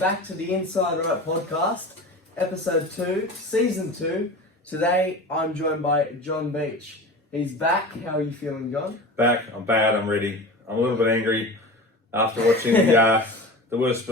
back to the Inside Right podcast, episode 2, season 2. Today I'm joined by John Beach. He's back. How are you feeling, John? Back. I'm bad. I'm ready. I'm a little bit angry after watching the worst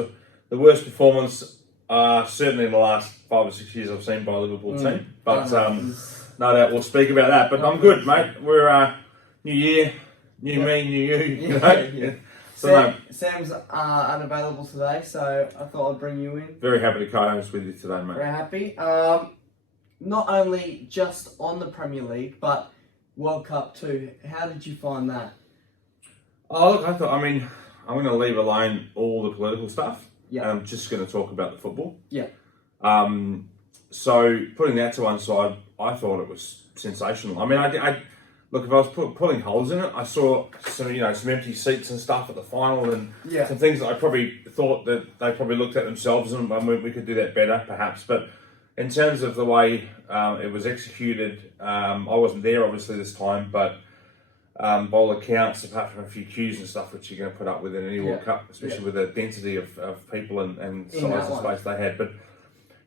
performance certainly in the last 5 or 6 years I've seen by a Liverpool team. But no doubt we'll speak about that. But I'm good, mate. We're new year, new me, new you. You know? Yeah. So Sam's unavailable today, so I thought I'd bring you in. very happy to co-host with you today, mate. Very happy. Not only just on the Premier League, but World Cup too. How did you find that? Oh, look, I'm going to leave alone all the political stuff. Yeah. And I'm just going to talk about the football. Yeah. So putting that to one side, I thought it was sensational. I mean, I look, if I was pulling holes in it, I saw some empty seats and stuff at the final, and some things that I probably thought that they probably looked at themselves and we could do that better, perhaps. But in terms of the way it was executed, I wasn't there obviously this time, but by all accounts, apart from a few queues and stuff which you're going to put up with in any World Cup, especially with the density of people and size of space they had, but.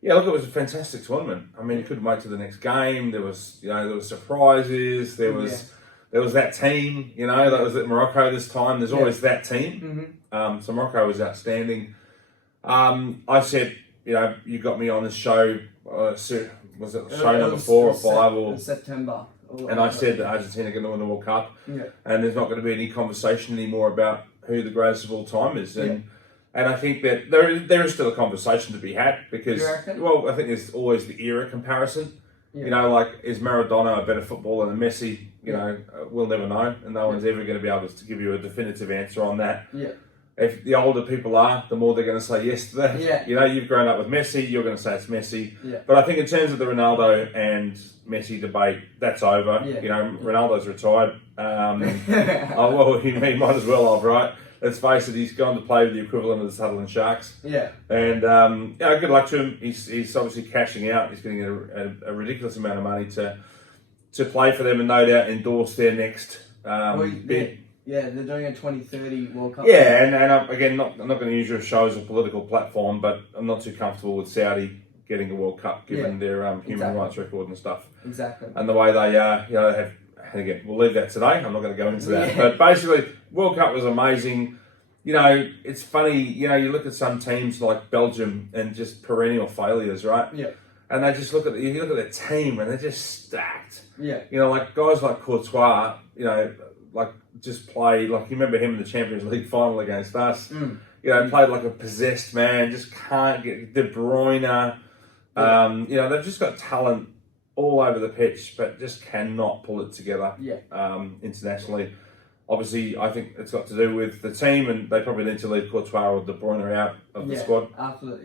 Yeah, look, it was a fantastic tournament. I mean, you couldn't wait to the next game. There was surprises. There was that team. That was at Morocco this time. There's always that team. Mm-hmm. So Morocco was outstanding. I said, you got me on this show. Was it show number 4 or 5 or September? And I said that Argentina are going to win the World Cup. Yeah. And there's not going to be any conversation anymore about who the greatest of all time is. And I think that there is still a conversation to be had because, I think there's always the era comparison. Yeah. Is Maradona a better footballer than Messi? We'll never know, and no one's ever going to be able to give you a definitive answer on that. Yeah. If the older people are, the more they're going to say yes to that. Yeah. You've grown up with Messi, you're going to say it's Messi. Yeah. But I think in terms of the Ronaldo and Messi debate, that's over. Yeah. Ronaldo's retired. He might as well have, right? Let's face it, he's gone to play with the equivalent of the Sutherland Sharks. Yeah. And, good luck to him. He's obviously cashing out. He's getting a ridiculous amount of money to play for them and no doubt endorse their next bid. Yeah, they're doing a 2030 World Cup. Yeah, and again, I'm not going to use your show as a political platform, but I'm not too comfortable with Saudi getting a World Cup given their human rights record and stuff. Exactly. And the way they have. Again, we'll leave that today. I'm not going to go into that. But basically, World Cup was amazing. It's funny, you look at some teams like Belgium and just perennial failures, right? Yeah. And they just look at their team and they're just stacked. Yeah. Guys like Courtois, just play, you remember him in the Champions League final against us. Played like a possessed man, just can't get De Bruyne. They've just got talent all over the pitch, but just cannot pull it together internationally. Obviously, I think it's got to do with the team, and they probably need to leave Courtois or De Bruyne out of the squad. After that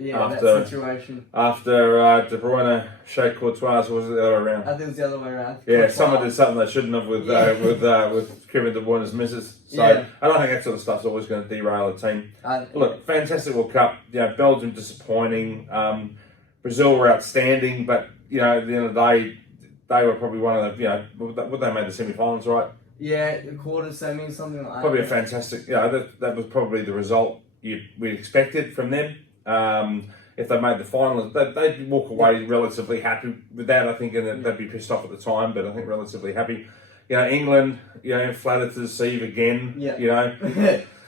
situation. After De Bruyne shake Courtois, or was it the other way around? I think it was the other way around. Yeah, Courtois. Someone did something they shouldn't have with Kevin De Bruyne's misses. So I don't think that sort of stuff's always going to derail a team. Look, fantastic World Cup. Belgium disappointing. Brazil were outstanding, but at the end of the day, they were probably one of the, what they made the semi-finals, right? Yeah, the quarter semi, something like that. Probably a fantastic, that was probably the result we expected from them. If they made the final, they'd walk away relatively happy with that, I think, and they'd be pissed off at the time, but I think relatively happy. England, flattered to deceive again,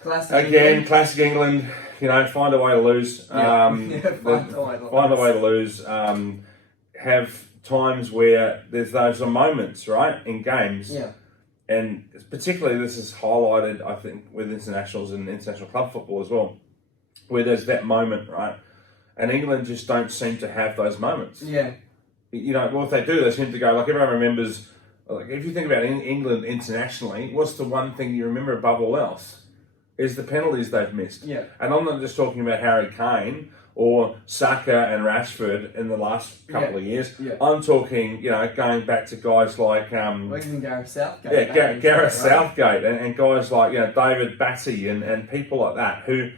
Classic England, find a way to lose. Find a way to lose. Have times where there's those moments, right, in games. Yeah. And particularly this is highlighted, I think, with internationals and international club football as well, where there's that moment, right? And England just don't seem to have those moments. Yeah. If they do, they seem to go, everyone remembers, if you think about England internationally, what's the one thing you remember above all else? Is the penalties they've missed. Yeah. And I'm not just talking about Harry Kane or Saka and Rashford in the last couple of years. Yeah. I'm talking, going back to guys like... even Gareth Southgate. Yeah, Gareth Southgate and guys like, David Batty and people like that who,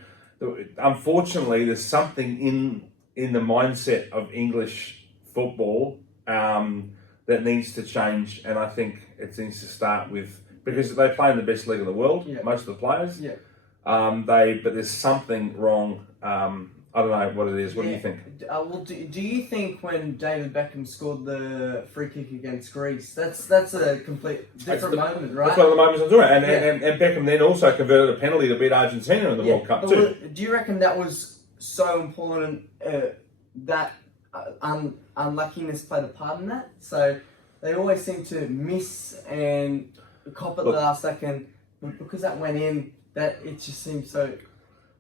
unfortunately, there's something in the mindset of English football that needs to change, and I think it needs to start with... Because they play in the best league in the world, most of the players. Yeah. But there's something wrong I don't know what it is. What do you think? Well, do you think when David Beckham scored the free kick against Greece, that's a complete different moment, right? That's one of the moments I'm talking about. And Beckham then also converted a penalty to beat Argentina in the World Cup too. Do you reckon that was so important that unluckiness played a part in that? So they always seem to miss and cop at the last second, but because that went in, that it just seems so.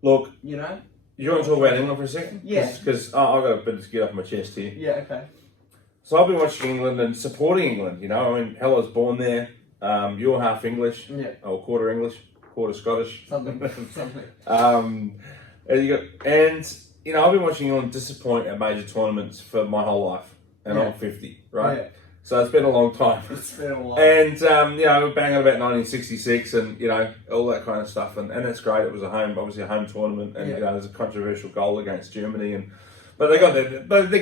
Look, you know. You want to talk about England for a second? Yeah. Because I've got a bit to get off my chest here. Yeah, okay. So I've been watching England and supporting England, you know. I mean, hell, I was born there. You're half English. Yeah. Or quarter English, quarter Scottish. Something. And, you know, I've been watching England disappoint at major tournaments for my whole life. And I'm 50, right? Yeah. So it's been a long time. It's been a while. And, you know, we're banging about 1966 and, you know, all that kind of stuff. And that's great. It was obviously a home tournament. And, you know, there's a controversial goal against Germany. But they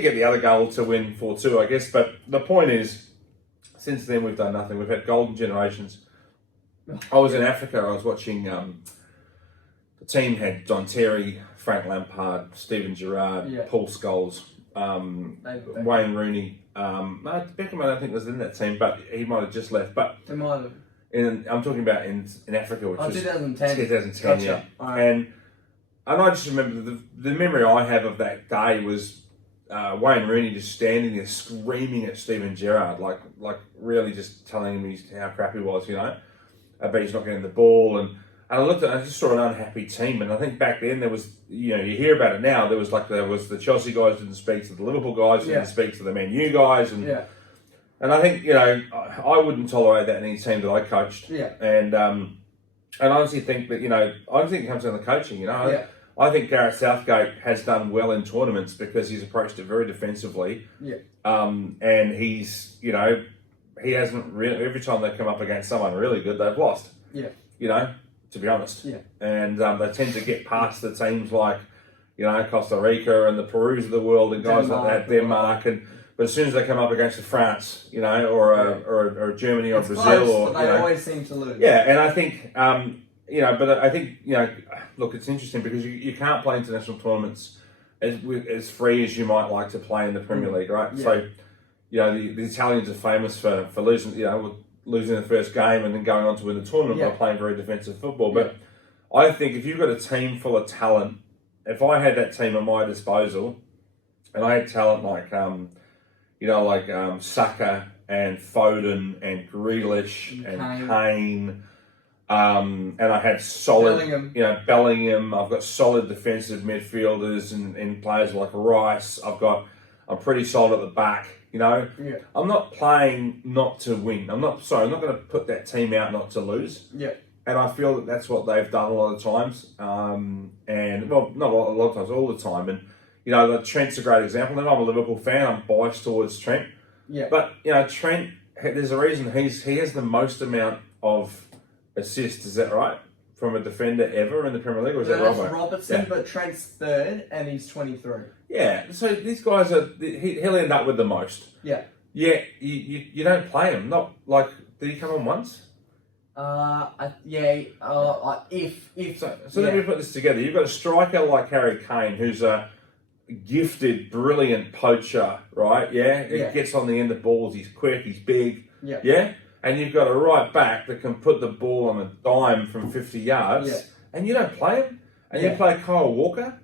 get the other goal to win 4-2, I guess. But the point is, since then, we've done nothing. We've had golden generations. I was in Africa. I was watching, the team had Don Terry, Frank Lampard, Steven Gerrard, Paul Scholes, Wayne Rooney. No, Beckham I don't think was in that team, but he might have just left. But they might have. I'm talking about in Africa, which was 2010. 2010, gotcha. yeah. Right. And I just remember the memory I have of that day was Wayne Rooney just standing there screaming at Steven Gerrard, like really just telling him how crap he was, you know. But he's not getting the ball, and I looked at it, I just saw an unhappy team, and I think back then there was, you know, you hear about it now, there was the Chelsea guys didn't speak to the Liverpool guys, didn't speak to the Man U guys, and I think, you know, I wouldn't tolerate that in any team that I coached, and I honestly think that, you know, I don't think it comes down to coaching, you know. I think Gareth Southgate has done well in tournaments because he's approached it very defensively, and he's, you know, he hasn't really, every time they come up against someone really good, they've lost, you know. To be honest, and they tend to get past the teams like, you know, Costa Rica and the Perus of the world and guys like that, Denmark, but as soon as they come up against a France, you know, or Germany or Brazil, close, but they always seem to lose. Yeah, and I think, you know, but I think, you know, look, it's interesting because you can't play international tournaments as free as you might like to play in the Premier League, right? Yeah. So, you know, the Italians are famous for losing, you know, losing the first game and then going on to win the tournament by playing very defensive football. But I think if you've got a team full of talent, if I had that team at my disposal, and I had talent like, you know, like Saka and Foden and Grealish and Kane, and I had solid, Bellingham. I've got solid defensive midfielders and players like Rice. I'm pretty solid at the back. You know, I'm not playing not to win. I'm not going to put that team out not to lose. Yeah. And I feel that that's what they've done a lot of times. And, well, not a lot of times, all the time. And, you know, Trent's a great example. And I'm a Liverpool fan. I'm biased towards Trent. Yeah. But, you know, Trent, there's a reason he has the most amount of assists. Is that right? From a defender ever in the Premier League? Or is that Robertson, but Trent's third and he's 23. Yeah, so these guys he'll end up with the most. Yeah. Yeah, you don't play him. Not like, did he come on once? If So let me put this together. You've got a striker like Harry Kane, who's a gifted, brilliant poacher, right? Yeah? He gets on the end of balls, he's quick, he's big. Yeah. Yeah? And you've got a right back that can put the ball on a dime from 50 yards, and you don't play him, and you play Kyle Walker.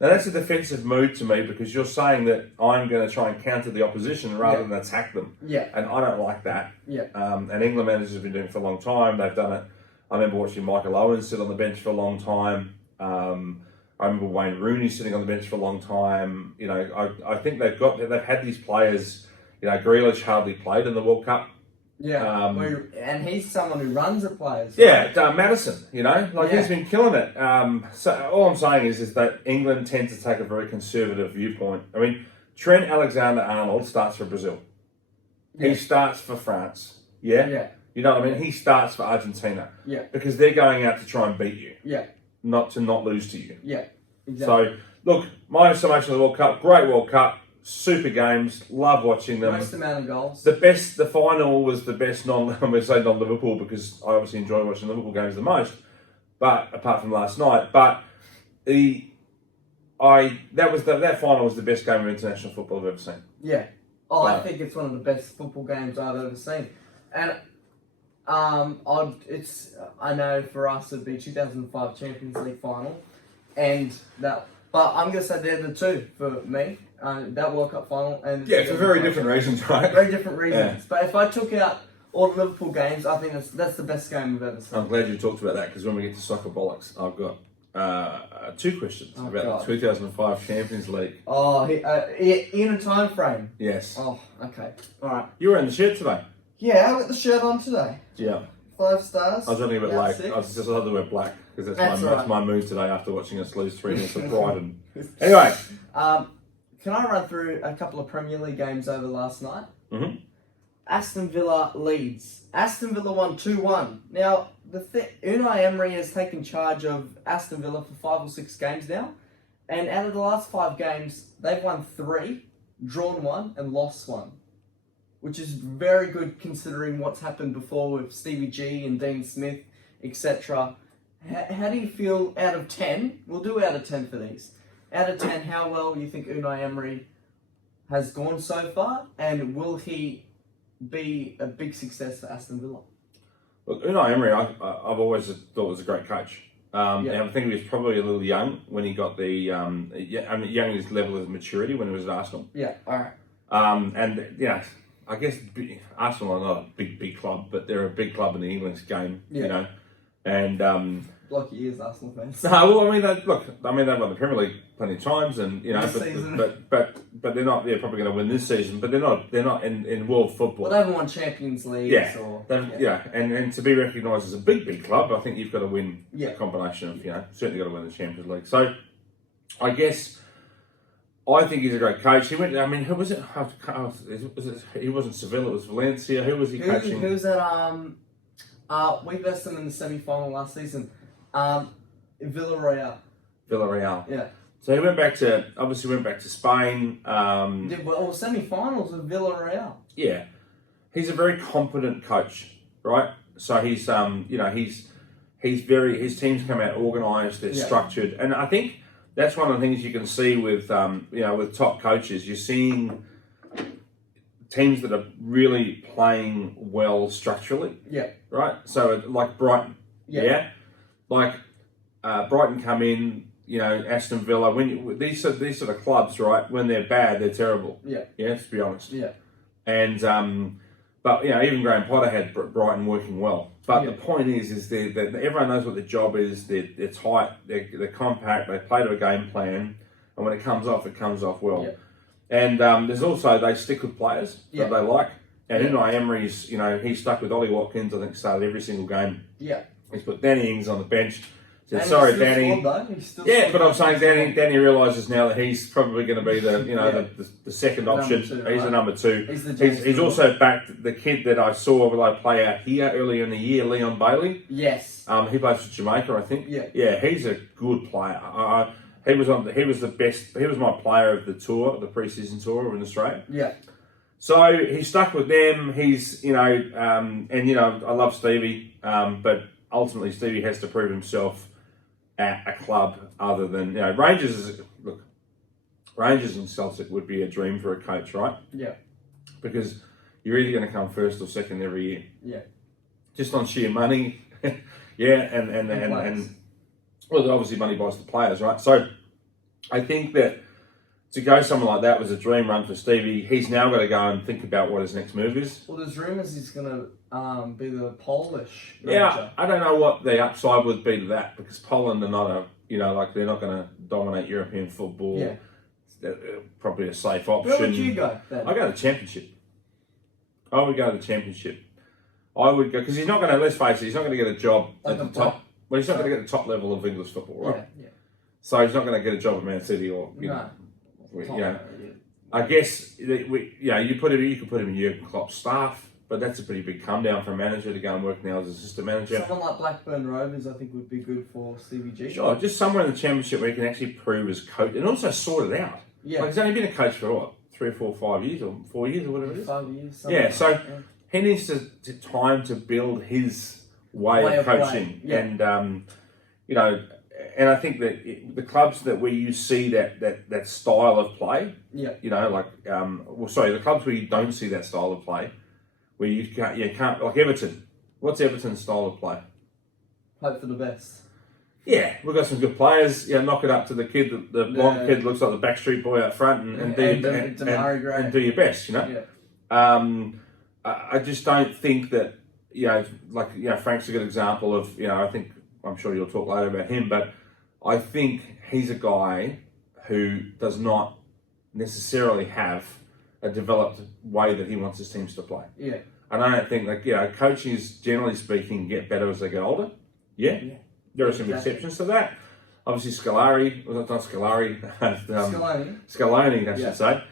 Now that's a defensive move to me because you're saying that I'm going to try and counter the opposition rather than attack them. Yeah. And I don't like that. Yeah. And England managers have been doing it for a long time. They've done it. I remember watching Michael Owen sit on the bench for a long time. I remember Wayne Rooney sitting on the bench for a long time. You know, I think they've had these players. You know, Grealish hardly played in the World Cup. Yeah, and he's someone who runs the players. Yeah, Madison, you know, he's been killing it. So all I'm saying is that England tend to take a very conservative viewpoint. I mean, Trent Alexander-Arnold starts for Brazil. Yeah. He starts for France. Yeah? Yeah. You know what I mean? He starts for Argentina. Yeah. Because they're going out to try and beat you. Yeah. Not to not lose to you. Yeah, exactly. So, look, my summation of the World Cup, great World Cup. Super games, love watching them. Most amount of goals. The final was the best I'm going to say non-Liverpool because I obviously enjoy watching Liverpool games the most, but apart from last night. But I that final was the best game of international football I've ever seen. Yeah. Oh, I think it's one of the best football games I've ever seen. And I know for us it'd be 2005 Champions League final, but I'm gonna say they're the two for me. That World Cup final and for very different reasons, right? Very different reasons. Yeah. But if I took out all the Liverpool games, I think that's the best game I've ever seen. I'm glad you talked about that because when we get to soccer bollocks, I've got 2 questions about the 2005 Champions League. Oh, in a time frame. Yes. Oh, okay. All right. You were in the shirt today. Yeah, I got the shirt on today. Yeah. 5 stars. I was running a bit late. I just had to wear black because that's my mood today after watching us lose 3-0 to Brighton. Anyway. Can I run through a couple of Premier League games over last night? Mm-hmm. Aston Villa Leeds. Aston Villa won 2-1. Now, Unai Emery has taken charge of Aston Villa for 5 or 6 games now. And out of the last 5 games, they've won 3, drawn 1, and lost 1. Which is very good considering what's happened before with Stevie G and Dean Smith, etc. How do you feel out of 10? We'll do out of 10 for these. Out of 10, how well you think Unai Emery has gone so far? And will he be a big success for Aston Villa? Look, Unai Emery, I've always thought was a great coach. And I think he was probably a little young when he got young in his level of maturity when he was at Arsenal. Yeah, all right. And I guess Arsenal are not a big club, but they're a big club in the English game, you know. And like he is Arsenal fans. No, well, I mean, they've won the Premier League plenty of times, and but they're not. They're probably going to win this season, but they're not in world football. Well, they haven't won Champions League. And to be recognised as a big club, I think you've got to win a combination of certainly got to win the Champions League. So, I guess. I think he's a great coach. He went. I mean, who was it? He wasn't Sevilla. It was Valencia. Who was he coaching? Who was that? We versed them in the semi-final last season. Villarreal. Yeah. So he went back to Spain. Semi-finals with Villarreal. Yeah, he's a very competent coach, right? So he's his teams come out organised. They're structured, and I think. That's one of the things you can see with with top coaches. You're seeing teams that are really playing well structurally. Yeah. Right. So like Brighton. Yeah. Like Brighton come in. Aston Villa. These sort of clubs, right? When they're bad, they're terrible. Yeah. Yeah. Let's be honest. Yeah. And but even Graham Potter had Brighton working well. But the point is that everyone knows what their job is. They're tight. They're compact. They play to a game plan, and when it comes off well. Yeah. And there's also they stick with players that they like. And Unai Emery's, he stuck with Ollie Watkins. I think started every single game. Yeah. He's put Danny Ings on the bench. Said, sorry, Danny. But I'm saying Danny realises now that he's probably going to be the second option. He's the number 2. He's also backed the kid that I saw play out here earlier in the year, Leon Bailey. Yes. He plays for Jamaica, I think. Yeah. Yeah, he's a good player. He was the best. He was my player of the tour, the pre-season tour in Australia. Yeah. So he stuck with them. He's I love Stevie, but ultimately Stevie has to prove himself at a club other than Rangers. Rangers and Celtic would be a dream for a coach, right? Yeah. Because you're either going to come first or second every year. Yeah. Just on sheer money. and well, obviously money buys the players, right? So I think that to go somewhere like that was a dream run for Stevie. He's now got to go and think about what his next move is. Well, there's rumours he's going to be the Polish manager. Yeah, I don't know what the upside would be to that because Poland are not they're not going to dominate European football. Yeah. They're probably a safe option. Where would you go then? I go to the Championship. I would go to the Championship. I would go because he's not going to. Let's face it, he's not going to get a job at the top. Well, he's not going to get the top level of English football, right? Yeah. So he's not going to get a job at Man City or I guess you could put him in Jurgen Klopp's staff, but that's a pretty big come down for a manager to go and work now as assistant manager. Someone like Blackburn Rovers, I think, would be good for Stevie G. Sure, just somewhere in the Championship where he can actually prove his coach and also sort it out. Yeah, he's only been a coach for what 3 or 4, 5 years or 4 years or whatever it is. 5 years. So he needs to time to build his way of coaching, and and I think that the clubs that where you see that style of play, you know, like the clubs where you don't see that style of play, where you can't like Everton. What's Everton's style of play? Hope for the best. Yeah, we've got some good players. Yeah, knock it up to the kid, the blonde kid looks like the Backstreet Boy out front, and do your best. You know. Yeah. I just don't think that Frank's a good example of I'm sure you'll talk later about him, but I think he's a guy who does not necessarily have a developed way that he wants his teams to play. Yeah. And I don't think coaches, generally speaking, get better as they get older. Yeah. There are some exceptions to that. Obviously, Scaloni, I should say.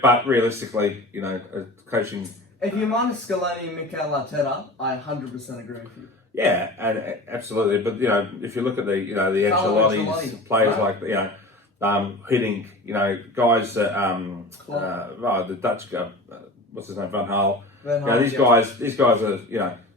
But realistically, coaching. If you're minus Scaloni and Mikel Arteta, I 100% agree with you. Yeah, and absolutely. But if you look at the Ancelotti's, players like Hiddink, guys that the Dutch guy, what's his name, Van Gaal. These guys are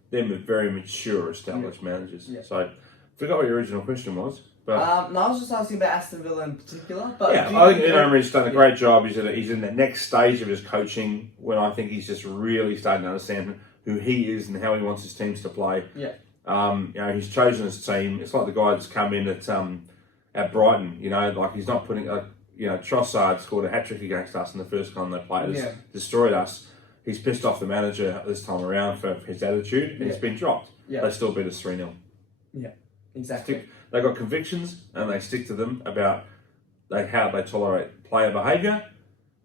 they're very mature, established managers. Yeah. So, I forgot what your original question was. But no, I was just asking about Aston Villa in particular. But I think Emery's done a great job. He's in the next stage of his coaching when I think he's just really starting to understand who he is and how he wants his teams to play. Yeah. He's chosen his team. It's like the guy that's come in at Brighton. Like he's not putting Trossard scored a hat trick against us in the first time they played us, destroyed us. He's pissed off the manager this time around for his attitude, and he's been dropped. Yeah. They still beat us 3-0. Yeah, exactly. They got convictions, and they stick to them about how they tolerate player behaviour,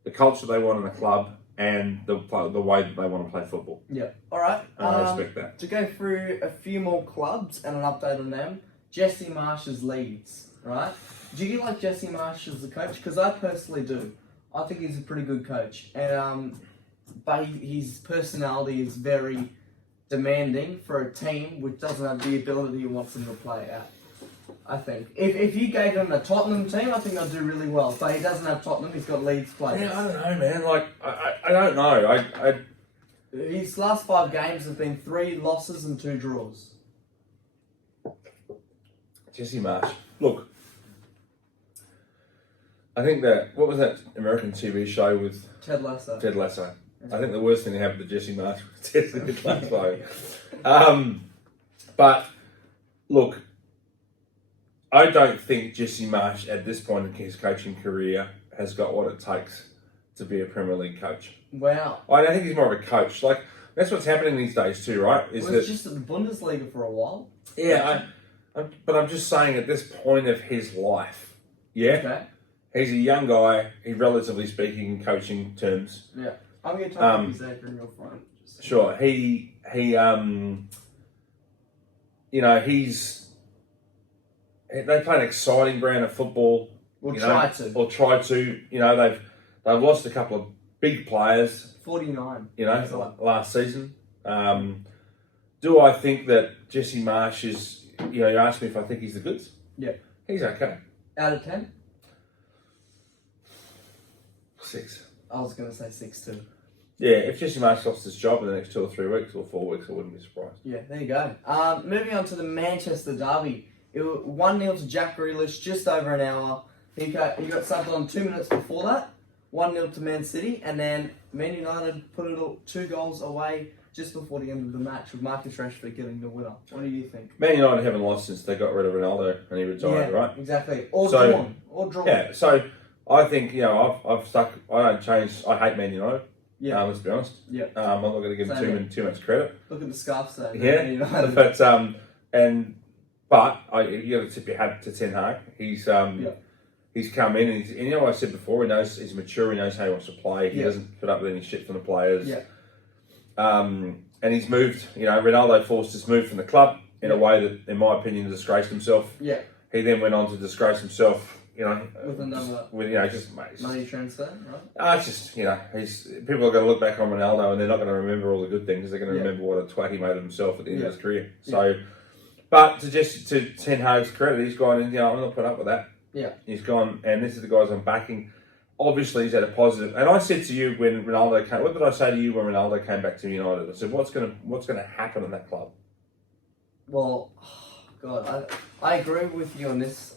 the culture they want in the club, and the way that they want to play football. Yeah. All right. And I respect that. To go through a few more clubs and an update on them, Jesse Marsh's Leeds, right? Do you like Jesse Marsh as a coach? Because I personally do. I think he's a pretty good coach. And but his personality is very demanding for a team which doesn't have the ability he wants them to play out. I think. If you gave him a Tottenham team, I think they'll do really well. But he doesn't have Tottenham, he's got Leeds players. Yeah, I don't know, man. I don't know. His last 5 games have been 3 losses and 2 draws. Jesse Marsh. Look, I think what was that American TV show with Ted Lasso? Ted Lasso. I think the worst thing that happened to Jesse Marsh was Ted Lasso. But look, I don't think Jesse Marsh at this point in his coaching career has got what it takes to be a Premier League coach. Wow. I don't think he's more of a coach. Like, that's what's happening these days too, right? It's just at the Bundesliga for a while. Yeah, but I'm just saying at this point of his life, okay. He's a young guy, relatively speaking, in coaching terms. Yeah. I'm going to talk about his in your front. Sure. They play an exciting brand of football. Or try to. They've lost a couple of big players. 49. Last season. Do I think that Jesse Marsh is? You asked me if I think he's the goods. Yeah. He's okay. Out of 10. 6. I was going to say 6 too. Yeah, if Jesse Marsh lost his job in the next 2 or 3 weeks or 4 weeks, I wouldn't be surprised. Yeah, there you go. Moving on to the Manchester derby. It was 1-0 to Jack Grealish, just over an hour. He got subbed on 2 minutes before that. 1-0 to Man City, and then Man United put it 2 goals away just before the end of the match with Marcus Rashford getting the winner. What do you think? Man United haven't lost since they got rid of Ronaldo and he retired, right? Exactly. Or drawn. Yeah, so I think, I've stuck. I don't change. I hate Man United. Yeah. Let's be honest. Yeah. I'm not going to give them too much credit. Look at the scarf though. Yeah. You got to tip your hat to Ten Hag. He's come in and I said before, he's mature. He knows how he wants to play. He doesn't put up with any shit from the players. Yeah. And he's moved. Ronaldo forced his move from the club in a way that, in my opinion, disgraced himself. Yeah. He then went on to disgrace himself. With another money transfer, right? It's just people are going to look back on Ronaldo and they're not going to remember all the good things. They're going to remember what a twat he made of himself at the end of his career. So, but to Ten Hag's credit, he's gone and I'm not putting up with that. Yeah, he's gone, and this is the guys I'm backing. Obviously, he's had a positive. And I said to you when Ronaldo came, what did I say to you when Ronaldo came back to United? I said, what's going to happen in that club? Well, God, I agree with you on this.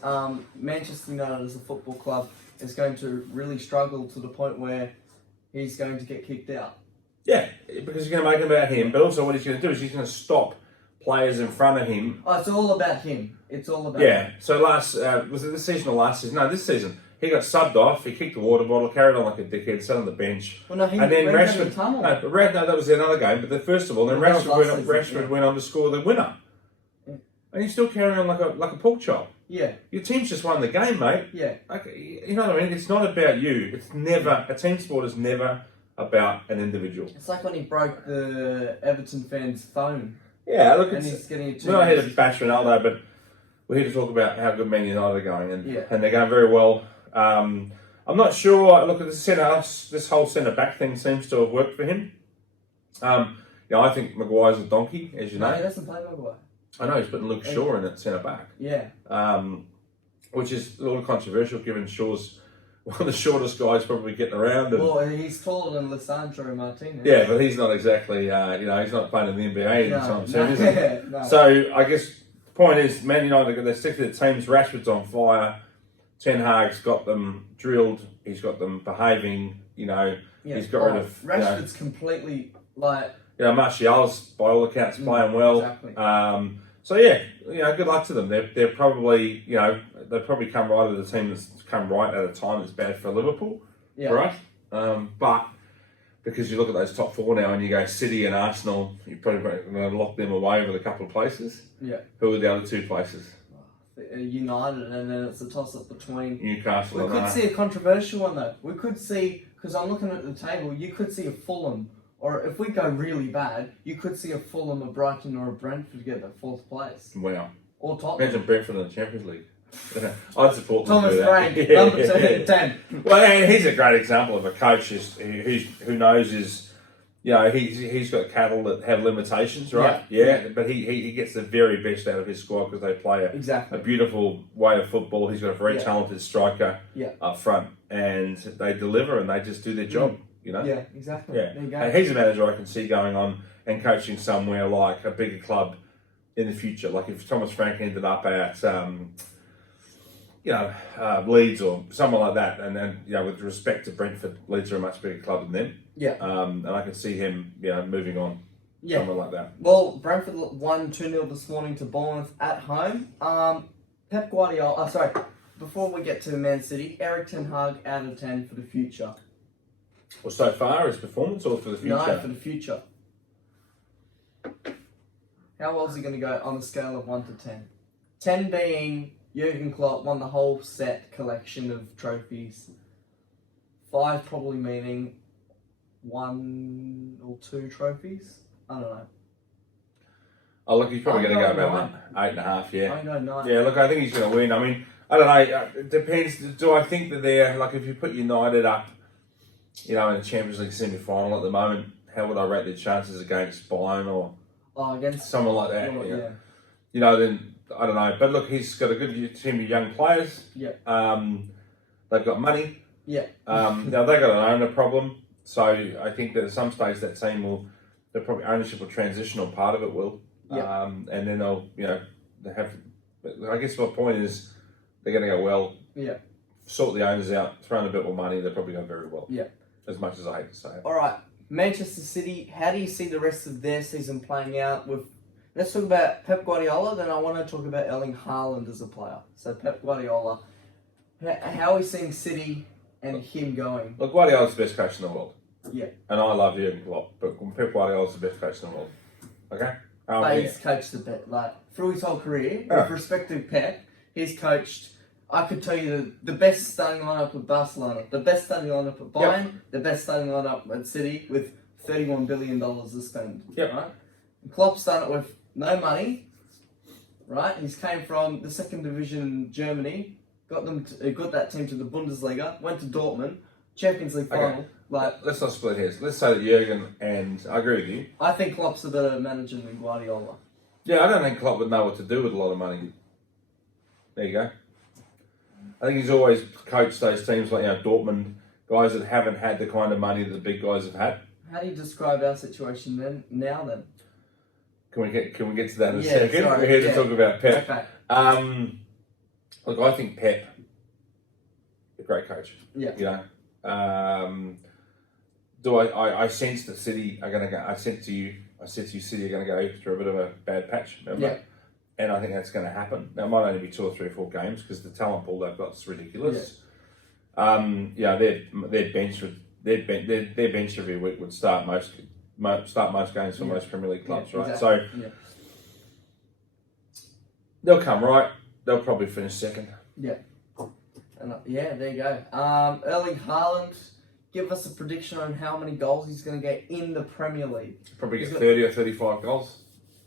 Manchester United as a football club is going to really struggle to the point where he's going to get kicked out. Yeah, because he's going to make it about him, but also what he's going to do is he's going to stop players in front of him. Oh, it's all about him. It's all about him. So was it this season or last season? No, this season. He got subbed off, he kicked the water bottle, carried on like a dickhead, sat on the bench. Well, no, he and then went Rashford, in the tunnel. No, that was another game, but first of all, then Rashford went on to score the winner. Yeah. And he's still carrying on like a pork chop. Yeah. Your team's just won the game, mate. Yeah. Okay, you know what I mean? It's not about you. It's never, a team sport is never about an individual. It's like when he broke the Everton fans' phone. Yeah, look, he's getting we're not here to bash Ronaldo, but we're here to talk about how good Man United are going, and they're going very well. I'm not sure. Look at this whole centre back thing seems to have worked for him. I think Maguire's a donkey, as you know. No, he doesn't play Maguire. I know he's putting Luke Shaw in at centre back. Yeah. Which is a little controversial, given Shaw's one of the shortest guys probably getting around. Well, he's taller than Lisandro Martinez. Yeah, but he's not exactly, he's not playing in the NBA anytime soon, is he? No. So I guess the point is, Man United, they're sick of their teams. Rashford's on fire. Ten Hag's got them drilled. He's got them behaving. He's got rid of. Rashford's completely like. Martial's by all accounts playing well. Exactly. So good luck to them. They're probably, they probably come right at a team that's come right at a time that's bad for Liverpool, right? But because you look at those top four now and you go City and Arsenal, you're probably going to lock them away with a couple of places. Yeah. Who are the other two places? United, and then it's a toss-up between Newcastle. We could see a controversial one though. We could see, because I'm looking at the table, you could see a Fulham, or if we go really bad, you could see a Fulham, a Brighton, or a Brentford get that fourth place. Wow. Or Tottenham. Imagine Brentford in the Champions League. I'd support them. Thomas Frank, number 10. Well, and he's a great example of a coach who knows he's got cattle that have limitations, right? Yeah. But he gets the very best out of his squad because they play a beautiful way of football. He's got a very talented striker up front, and they deliver and they just do their job. Yeah, exactly. Yeah. There you go. And he's a manager I can see going on and coaching somewhere like a bigger club in the future. Like if Thomas Frank ended up at Leeds or someone like that, and then with respect to Brentford, Leeds are a much bigger club than them. Yeah. And I can see him moving on. Yeah. Somewhere like that. Well, Brentford won 2-0 this morning to Bournemouth at home. Pep Guardiola. Before we get to Man City, Eric Ten Hag out of 10 for the future. Well, so far his performance or for the future? No, for the future. How well is he going to go on a scale of 1 to 10? 10 being Jurgen Klopp won the whole set collection of trophies. 5 probably meaning 1 or 2 trophies. I don't know. Oh, look, he's probably going to go about 8.5, yeah. I go 9. Yeah, look, I think he's going to win. I mean, I don't know. It depends. Do I think that they're, like, if you put United up, in the Champions League semi-final at the moment, how would I rate their chances against Bayern or against someone like that? Then I don't know. But look, he's got a good team of young players. Yeah. They've got money. Yeah. Now they've got an owner problem, so I think that at some stage that team they'll probably ownership will transition, or part of it will. Yeah. And then they'll, they have. I guess my point is they're going to go well. Yeah. Sort the owners out, throw in a bit more money, they'll probably go very well. Yeah. As much as I hate to say it. All right, Manchester City. How do you see the rest of their season playing out? Let's talk about Pep Guardiola. Then I want to talk about Erling Haaland as a player. So Pep Guardiola, how are we seeing City and him going? Look, Guardiola's the best coach in the world. Yeah. And I love Jurgen Klopp, but Pep Guardiola's the best coach in the world. Okay. But he's coached the best, through his whole career. With respect to Pep, he's coached. I could tell you the best starting lineup at Barcelona, the best starting lineup at Bayern, the best starting lineup at City with $31 billion to spend. Yep. Right? And Klopp's done it with no money. Right? He's came from the second division in Germany, got that team to the Bundesliga, went to Dortmund, Champions League final. Okay. Let's not split hairs. Let's say that Jurgen, and I agree with you. I think Klopp's a better manager than Guardiola. Yeah, I don't think Klopp would know what to do with a lot of money. There you go. I think he's always coached those teams like Dortmund, guys that haven't had the kind of money that the big guys have had. How do you describe our situation now then? Can we get to that in a Yeah, second? sorry, We're here yeah. to talk about Pep. Okay. Look, I think Pep, a great coach. Yeah. You know, I sense that City are going to go. I said to you, City are going to go through a bit of a bad patch. Remember? Yeah. And I think that's going to happen. Now, it might only be 2 or 3 or 4 games because the talent pool they've got is ridiculous. Yeah. Their bench every week would start most games for most Premier League clubs, right? Exactly. So they'll come right. They'll probably finish second. Yeah. And there you go. Erling Haaland, give us a prediction on how many goals he's going to get in the Premier League. Probably get 30 or 35 goals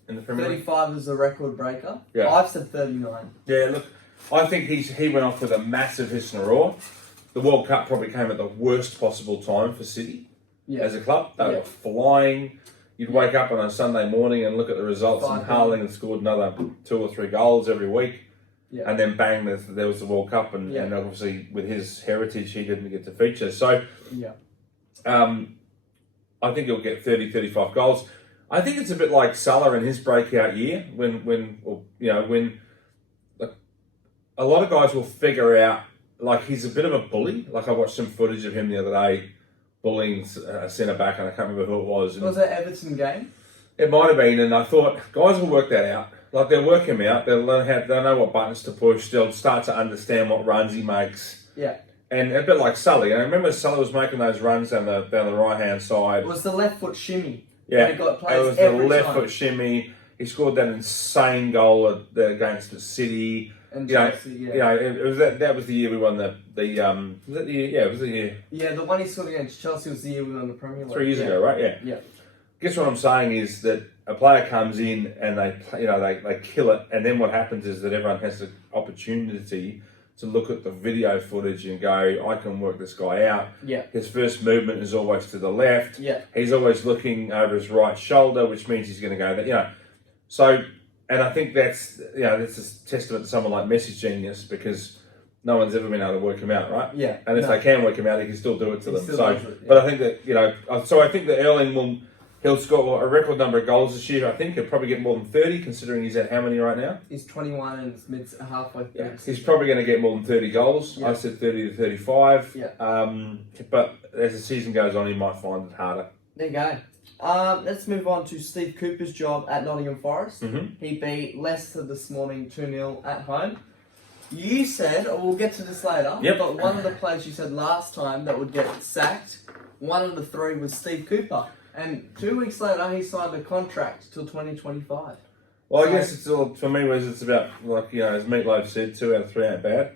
in the Premier League. 35 is a record breaker. Yeah. I've said 39. Yeah, look, I think he went off with a massive hiss and a roar. The World Cup probably came at the worst possible time for City as a club. They were flying. You'd wake up on a Sunday morning and look at the results, and Haaland had scored another 2 or 3 goals every week. Yeah. And then bang, there was the World Cup, and obviously with his heritage, he didn't get to feature. So, I think he'll get 30, 35 goals. I think it's a bit like Salah in his breakout year, when like, a lot of guys will figure out, like, he's a bit of a bully. Like, I watched some footage of him the other day bullying a centre back, and I can't remember who it was. Was that Everton game? It might have been, and I thought guys will work that out. Like, they'll work him out. They'll know what buttons to push. They'll start to understand what runs he makes. Yeah. And a bit like Sully. And I remember Sully was making those runs down the right hand side. It was the left foot shimmy. Yeah. It was the left foot shimmy. He scored that insane goal against the City. And Chelsea, it was that was the year we won was that the year? Yeah, it was the year. Yeah, the one he scored against Chelsea was the year we won the Premier League. 3 years ago, right? Yeah. Yeah. Guess what I'm saying is that a player comes in and they kill it, and then what happens is that everyone has the opportunity to look at the video footage and go, I can work this guy out. Yeah. His first movement is always to the left. Yeah. He's always looking over his right shoulder, which means he's going to go that, So, and I think that's a testament to someone like Messi's genius, because no one's ever been able to work him out, right? Yeah. And if they can work him out, he can still do it to them. So, but I think that, so I think that Erling he'll score a record number of goals this year. I think he'll probably get more than 30, considering he's at how many right now? He's 21 and it's halfway through. Yeah. He's probably going to get more than 30 goals. Yeah. I said 30 to 35. Yeah. But as the season goes on, he might find it harder. There you go. Let's move on to Steve Cooper's job at Nottingham Forest. Mm-hmm. He beat Leicester this morning 2-0 at home. You said, we'll get to this later, but one of the players you said last time that would get sacked, one of the 3 was Steve Cooper. And 2 weeks later, he signed a contract till 2025. Well, I guess it's all, for me, it's about, like, as Meatloaf said, 2 out of 3 ain't bad.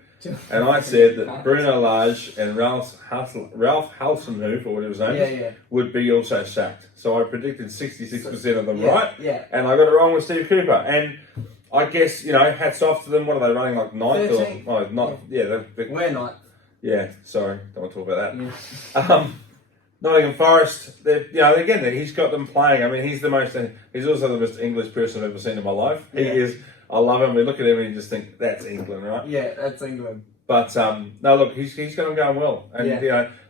And I said that Bruno Lage and Ralph Hasenhüttl, or whatever his name is, would be also sacked. So I predicted 66% of them right. Yeah. And I got it wrong with Steve Cooper. And I guess, hats off to them. What are they running, like 9th? 13th. Or, not, We're 9th. Yeah, sorry. Don't want to talk about that. Yeah. Nottingham Forest, again, he's got them playing. I mean, he's also the most English person I've ever seen in my life. He is. I love him. We look at him and you just think, that's England, right? Yeah, that's England. But, no, look, he's got them going well. And,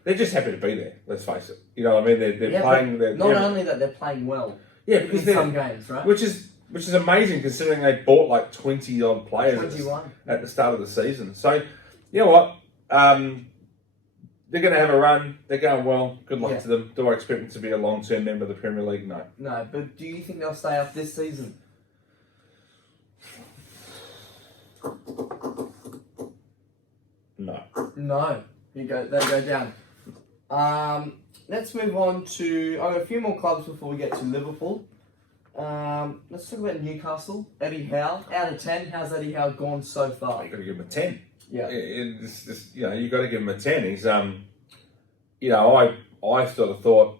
they're just happy to be there, let's face it. You know what I mean? They're playing. Not only that, they're playing well. Yeah, because in some games, right? Which is amazing, considering they bought like 20-odd players 21. At the start of the season. So, you know what? They're going to have a run. They're going well. Good luck to them. Do I expect them to be a long-term member of the Premier League? No. No, but do you think they'll stay up this season? No. No. They go down. Let's move on to... I've got a few more clubs before we get to Liverpool. Let's talk about Newcastle. Eddie Howe. Out of 10, how's Eddie Howe gone so far? You've got to give him a 10. Yeah. You've got to give him a 10. He's, I sort of thought,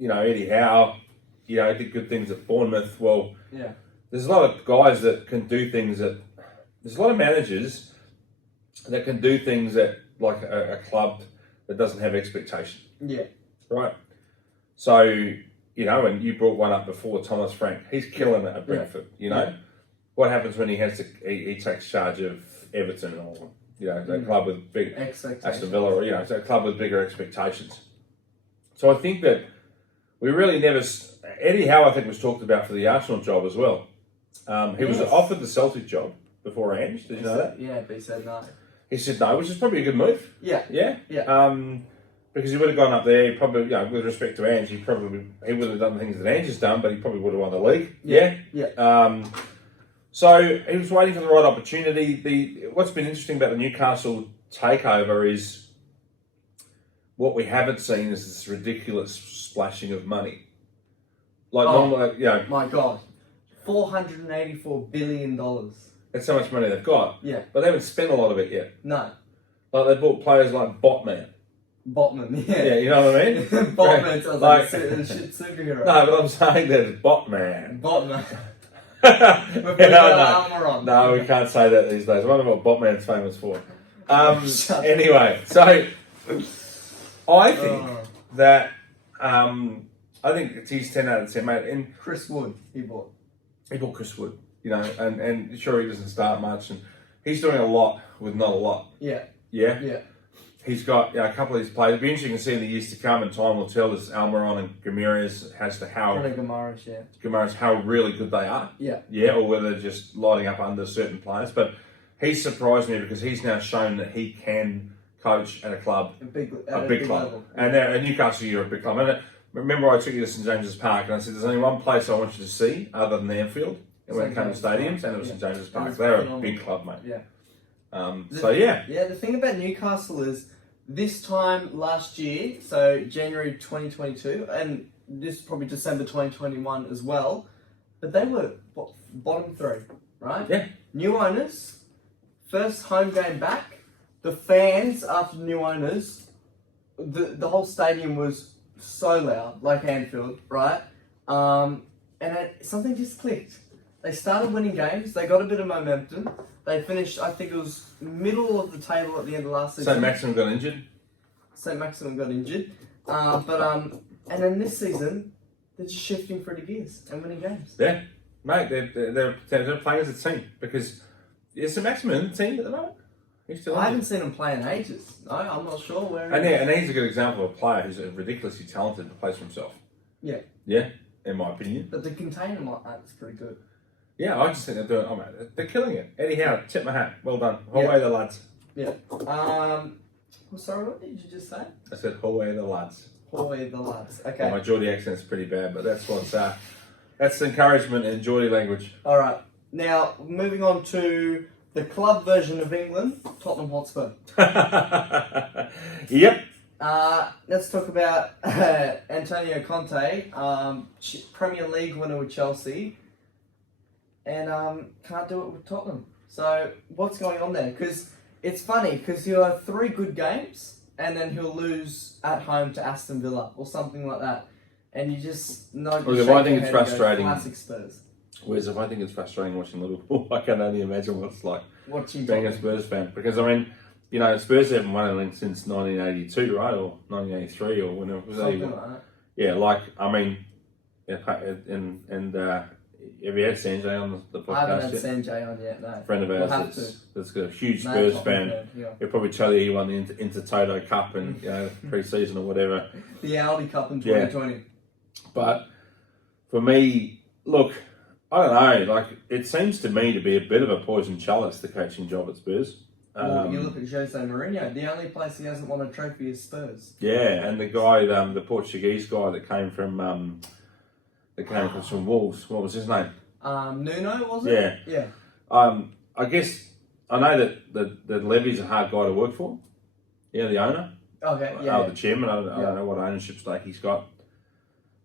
Eddie Howe, he did good things at Bournemouth. Well, there's a lot of guys that can do things there's a lot of managers that can do things at, like, a club that doesn't have expectation. Yeah. Right? So, and you brought one up before, Thomas Frank. He's killing it at Brentford, What happens when he takes charge of Everton or, a club with big Aston Villa, or, a club with bigger expectations. So I think that we really never. Eddie Howe, I think, was talked about for the Arsenal job as well. He was offered the Celtic job beforehand. Did you know that? Yeah, but he said no. He said no, which is probably a good move. Yeah. Yeah. Yeah. Because he would have gone up there, probably, with respect to Ange, he would have done the things that Ange has done, but he probably would have won the league. Yeah. Yeah. So he was waiting for the right opportunity. What's been interesting about the Newcastle takeover is what we haven't seen is this ridiculous splashing of money. My God, $484 billion. That's how much money they've got. Yeah. But they haven't spent a lot of it yet. No. Like they bought players like Botman. Botman, yeah. Yeah, you know what I mean? Botman sounds like a shit superhero. No, but I'm saying that it's Botman. Botman. No, we can't say that these days. I wonder what Botman's famous for. Anyway, so I think that I think it's his 10 out of 10, mate. And Chris Wood, he bought Chris Wood, and sure he doesn't start much, and he's doing a lot with not a lot. Yeah. Yeah? Yeah. He's got a couple of these players. It'll be interesting to see in the years to come, and time will tell as Almiron and Gamares as to how really good they are. Yeah. Yeah, or whether they're just lighting up under certain players. But he's surprised me because he's now shown that he can coach at a club, a big club. Level. And at Newcastle, you're a big club. And remember, I took you to St James's Park, and I said, "There's only one place I want you to see other than Anfield." And when it came to stadiums, and it was St James's Park. They're a big club, mate. Yeah. Yeah, the thing about Newcastle is this time last year, so January 2022, and this is probably December 2021 as well, but they were bottom three, right? Yeah. New owners, first home game back, the fans after new owners, the whole stadium was so loud, like Anfield, right? And something just clicked. They started winning games, they got a bit of momentum. They finished, I think it was middle of the table at the end of last season. St. Maximin got injured. And then this season, they're just shifting for the gears and winning games. Yeah, mate, they're playing as a team because is St. Maximin in the team at the moment? I haven't seen him play in ages. No, I'm not sure where. And he's a good example of a player who's ridiculously talented to play for himself. Yeah. Yeah, in my opinion. But the container is pretty good. Yeah, I just think they're doing. They're killing it. Eddie Howe, tip my hat. Well done. Away the lads. Yeah. Sorry, what did you just say? I said away the lads. Away the lads. Okay. Well, my Geordie accent's pretty bad, but that's what's that's encouragement in Geordie language. All right. Now moving on to the club version of England, Tottenham Hotspur. Yep. Let's talk about Antonio Conte, Premier League winner with Chelsea. And can't do it with Tottenham. So what's going on there? Because it's funny because he'll have 3 good games and then he'll lose at home to Aston Villa or something like that, and you just know. Well, I think it's frustrating. Classic Spurs. Whereas if I think it's frustrating watching Liverpool, I can only imagine what it's like watching being a Spurs fan. Because I mean, Spurs haven't won anything since 1982, right, or 1983, or whenever it was. Something like that. Yeah, have you had Sanjay on the podcast? I haven't had Sanjay on yet, no. A friend of ours that's a huge Spurs fan. Yeah. He'll probably tell you he won the Intertoto Cup and pre-season or whatever. The Audi Cup in 2020. Yeah. But for me, look, I don't know. Like, it seems to me to be a bit of a poison chalice, the coaching job at Spurs. You look at Jose Mourinho. The only place he hasn't won a trophy is Spurs. Yeah, and the guy, the Portuguese guy that came from Wolves. What was his name? Nuno, was it? Yeah. I guess I know that Levy's a hard guy to work for. Yeah, the owner. Okay. Yeah. The chairman. I don't know what ownership stake he's got.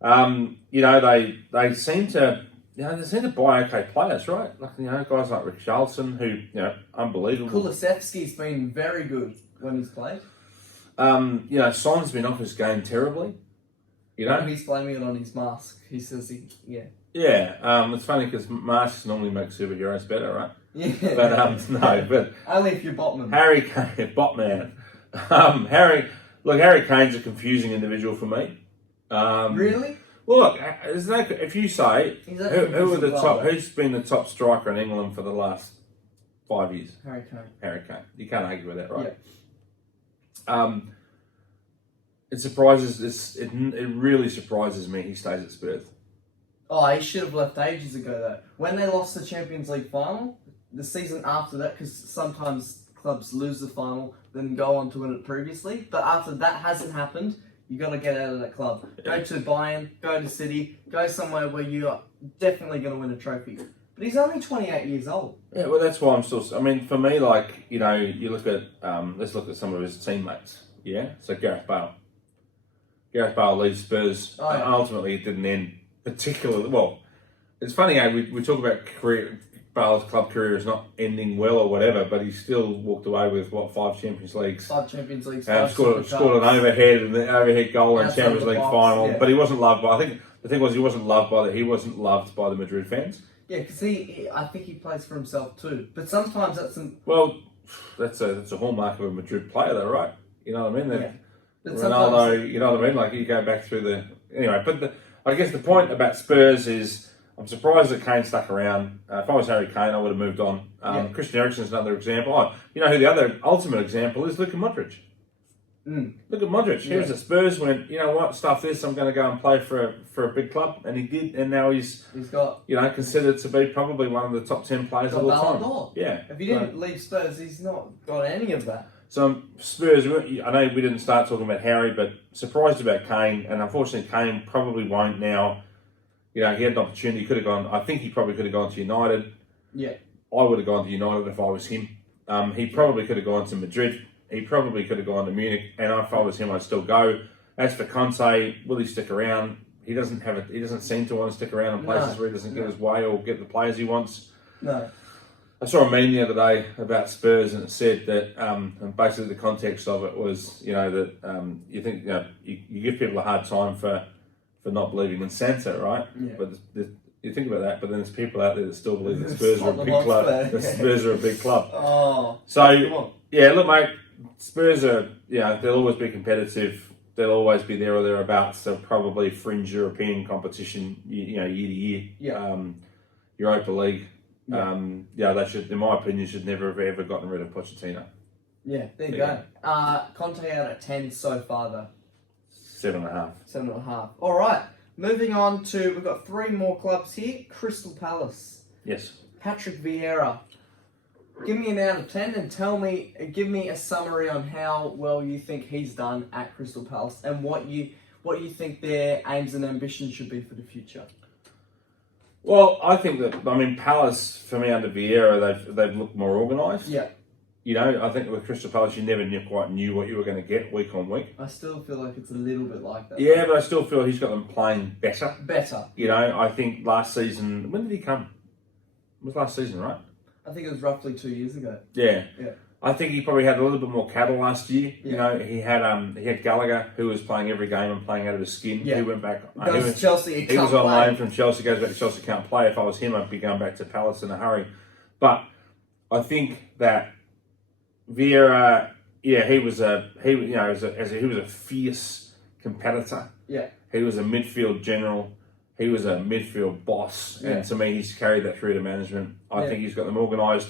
They seem to. They seem to buy okay players, right? Like, guys like Rick Charlson, who, unbelievable. Kulusevski's been very good when he's played. Son's been off his game terribly. He's blaming it on his mask. He says Yeah, it's funny because masks normally make superheroes better, right? Yeah. But only if you're Botman. Harry Kane, Botman. Harry Kane's a confusing individual for me. Really? Well, look, if you say who are the top, who's been the top striker in England for the last 5 years? Harry Kane. You can't argue with that, right? Yeah. it surprises. It really surprises me he stays at Spurs. Oh, he should have left ages ago though. When they lost the Champions League final, the season after that, because sometimes clubs lose the final, then go on to win it previously. But after that hasn't happened, you got to get out of that club. Go to Bayern, go to City, go somewhere where you are definitely going to win a trophy. But he's only 28 years old. Yeah, well, that's why I'm still. I mean, for me, like, you know, you look at let's look at some of his teammates. Yeah, so Gareth Bale. Gareth Bale leaves Spurs. Oh, yeah. Ultimately, it didn't end particularly well. It's funny, we talk about Bale's club career is not ending well or whatever, but he still walked away with 5 Champions Leagues. 5 Champions Leagues. Scored an overhead goal in Champions League final. Yeah. But he wasn't loved by. I think the thing was he wasn't loved by the Madrid fans. Yeah, because I think he plays for himself too. But sometimes that's that's a hallmark of a Madrid player, though, right? You know what I mean? Yeah. Ronaldo, you know what I mean? Like you go back through anyway. But I guess the point about Spurs is I'm surprised that Kane stuck around. If I was Harry Kane, I would have moved on. Christian Eriksen's another example. Oh, you know who the other ultimate example is? Luka Modric. Look at Modric. He was at Spurs, went, you know what, stuff this, I'm going to go and play for a big club. And he did, and now he's got, considered to be probably one of the top 10 players of all time. D'Or. Yeah. If he didn't leave Spurs, he's not got any of that. So Spurs, I know we didn't start talking about Harry, but surprised about Kane, and unfortunately Kane probably won't now. You know, he had an opportunity, he could have gone, I think he probably could have gone to United. Yeah. I would have gone to United if I was him. He probably could have gone to Madrid. He probably could have gone to Munich, and if I was him, I'd still go. As for Conte, will he stick around? He doesn't seem to want to stick around in places where he doesn't get his way or get the players he wants. No. I saw a meme the other day about Spurs, and it said that, and basically the context of it was, that you think, you give people a hard time for not believing in Santa, right? Yeah. But you think about that, but then there's people out there that still believe that Spurs are a big club. The Spurs are a big club. Oh. So, yeah, look, mate, Spurs are, they'll always be competitive. They'll always be there or thereabouts. They'll probably fringe European competition, year to year. Yeah. Europa League. Yeah. They should, in my opinion, should never have ever gotten rid of Pochettino. Yeah, there you go. Conte out at 10 so far, though. 7.5. 7.5. All right. Moving on to, we've got 3 more clubs here. Crystal Palace. Yes. Patrick Vieira. Give me an out of 10 and give me a summary on how well you think he's done at Crystal Palace and what you think their aims and ambitions should be for the future. Well, I think Palace, for me, under Vieira, they've looked more organised. Yeah. I think with Crystal Palace, you never quite knew what you were going to get week on week. I still feel like it's a little bit like that. Yeah, but I still feel he's got them playing better. Better. I think last season, when did he come? It was last season, right? I think it was roughly 2 years ago. Yeah. Yeah. I think he probably had a little bit more cattle last year. Yeah. He had Gallagher, who was playing every game and playing out of his skin. Yeah. He went back. Chelsea. He was on loan from Chelsea. Goes back to Chelsea. Can't play. If I was him, I'd be going back to Palace in a hurry. But I think that Vieira, he was a fierce competitor. Yeah. He was a midfield general. He was a midfield boss, and to me, he's carried that through to management. I think he's got them organised.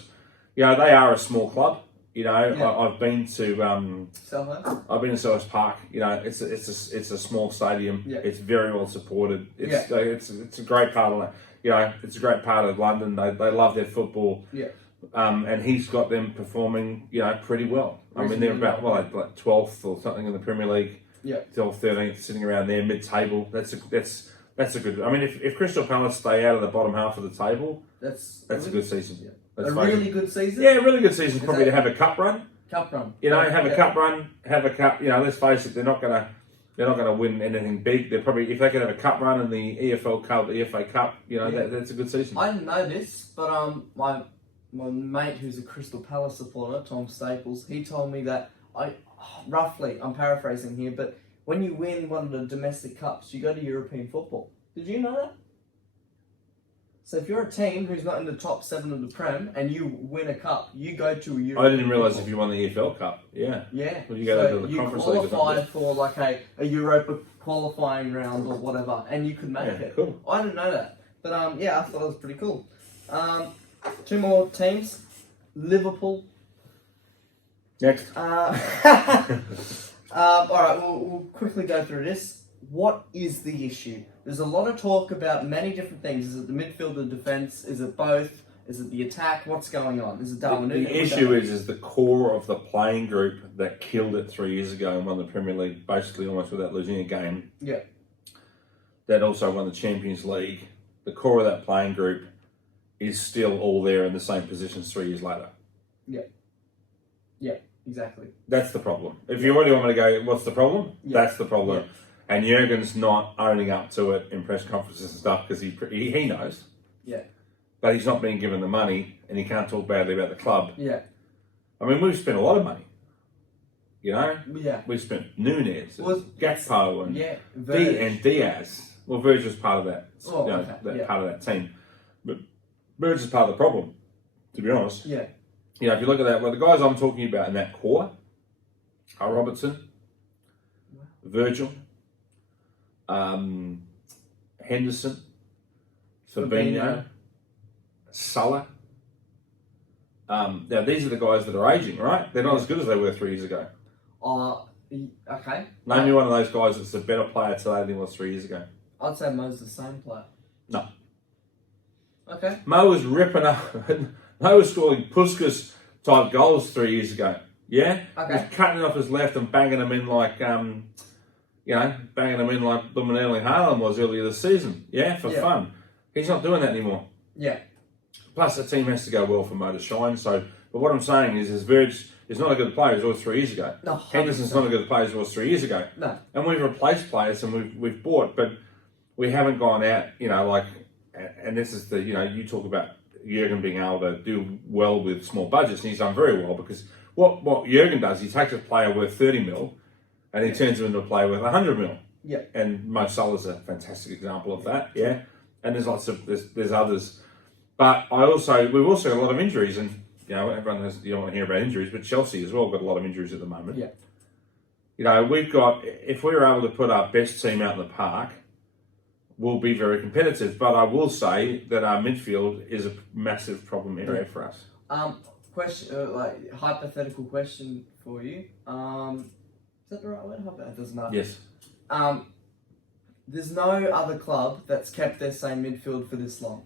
They are a small club. I've been to Selhurst. I've been to Selhurst Park. It's a small stadium. Yeah. It's very well supported. It's a great part of it's a great part of London. They love their football. Yeah. And he's got them performing, pretty well. They're about 12th or something in the Premier League. Yeah. 12th, 13th, sitting around there, mid-table. That's a good. If Crystal Palace stay out of the bottom half of the table, that's a good season. Yeah. A really good season? Yeah, a really good season. Probably to have a cup run. Cup run. Have a cup run, have a cup. Let's face it, they're not gonna win anything big. They're probably, if they could have a cup run in the EFL Cup, the FA Cup, that's a good season. I didn't know this, but my mate who's a Crystal Palace supporter, Tom Staples, he told me that I'm paraphrasing here, but when you win one of the domestic cups, you go to European football. Did you know that? So if you're a team who's not in the top 7 of the Prem and you win a cup, you go to a European I didn't realise if you won the EFL Cup. Yeah. Yeah. Well, you go to the Conference League. You qualify for like a Europa qualifying round or whatever, and you could make it. Cool. I didn't know that. But I thought it was pretty cool. 2 more teams. Liverpool. Next. All right, we'll quickly go through this. What is the issue? There's a lot of talk about many different things. Is it the midfield, the defence? Is it both? Is it the attack? What's going on? Is it Darwin? The issue is the core of the playing group that killed it 3 years ago and won the Premier League basically almost without losing a game. Yeah. That also won the Champions League. The core of that playing group is still all there in the same positions 3 years later. Yeah. Yeah, exactly. That's the problem. If you already want me to go, what's the problem? Yeah. That's the problem. Yeah. And Jurgen's not owning up to it in press conferences and stuff because he knows. Yeah. But he's not being given the money and he can't talk badly about the club. Yeah. I mean, we've spent a lot of money. You know? Yeah. We've spent Núñez, Gakpo and, and Diaz. Well, Verge was part of that, part of that team. But Verge is part of the problem, to be honest. Yeah. You know, if you look at that, well, the guys I'm talking about in that core are Robertson, Virgil, Henderson, Fabinho, Salah. Now, these are the guys that are aging, right? They're not as good as they were 3 years ago. Okay. Name me one of those guys that's a better player today than he was 3 years ago. I'd say Mo's the same player. No. Okay. Mo was ripping up. Mo was scoring Puskas type goals 3 years ago. Yeah? Okay. He was cutting off his left and banging them in like, banging them in like Erling Haaland was earlier this season. Yeah? For fun. He's not doing that anymore. Yeah. Plus, the team has to go well for Mo to shine. So, but what I'm saying is Verge is not a good player as he was 3 years ago. No, Henderson's not a good player as he was 3 years ago. No. And we've replaced players and we've bought, but we haven't gone out, and this is you talk about Jurgen being able to do well with small budgets, and he's done very well because what Jurgen does, he takes a player worth 30 mil and he turns him into a player worth 100 mil. Yeah. And Mo Salah's a fantastic example of that, yeah. And there's lots of, there's others. But we've also got a lot of injuries, and everyone has, you don't want to hear about injuries, but Chelsea as well got a lot of injuries at the moment. Yeah. We've got, if we were able to put our best team out in the park, we'll be very competitive. But I will say that our midfield is a massive problem area for us. Question, hypothetical question for you. Is that the right word? It doesn't matter. Yes. There's no other club that's kept their same midfield for this long.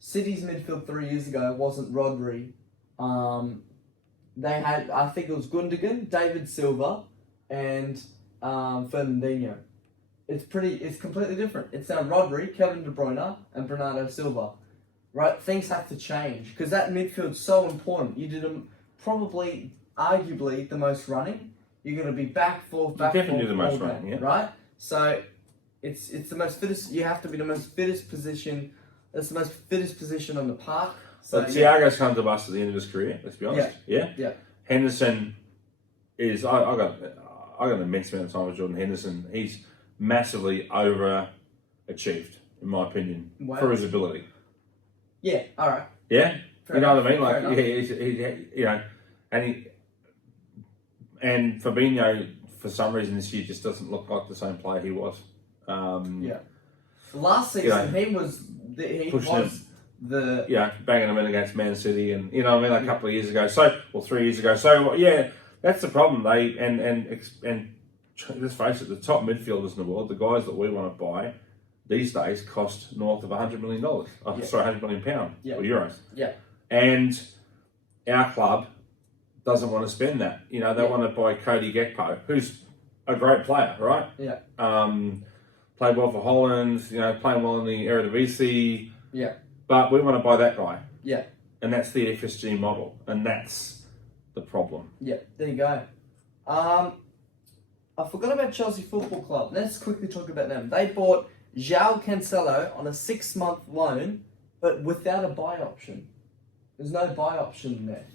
City's midfield 3 years ago wasn't Rodri. They had, I think it was Gundogan, David Silva, and Fernandinho. It's completely different. It's now Rodri, Kevin De Bruyne, and Bernardo Silva. Right? Things have to change because that midfield's so important. You did probably, arguably, the most running. You're going to be back, forth, definitely the most running, yeah. Right? So it's the most fittest. You have to be the most fittest position. That's the most fittest position on the park. So Thiago's come to us at the end of his career. Let's be honest. Yeah. Henderson is. I got an immense amount of time with Jordan Henderson. He's massively overachieved, in my opinion, for his ability. Yeah. All right. Yeah. Fair know enough. What I mean? And Fabinho, for some reason this year, just doesn't look like the same player he was. Last season he was banging them in against Man City, and a couple of years ago. 3 years ago. So that's the problem. And let's face it, the top midfielders in the world, the guys that we want to buy these days, cost north of $100 million. £100 million or euros. Yeah. And our club doesn't want to spend that. They want to buy Cody Gakpo, who's a great player, right? Yeah. Played well for Holland, playing well in the Eredivisie. Yeah. But we want to buy that guy. Yeah. And that's the FSG model. And that's the problem. Yeah, there you go. I forgot about Chelsea Football Club. Let's quickly talk about them. They bought João Cancelo on a 6-month loan, but without a buy option. There's no buy option there.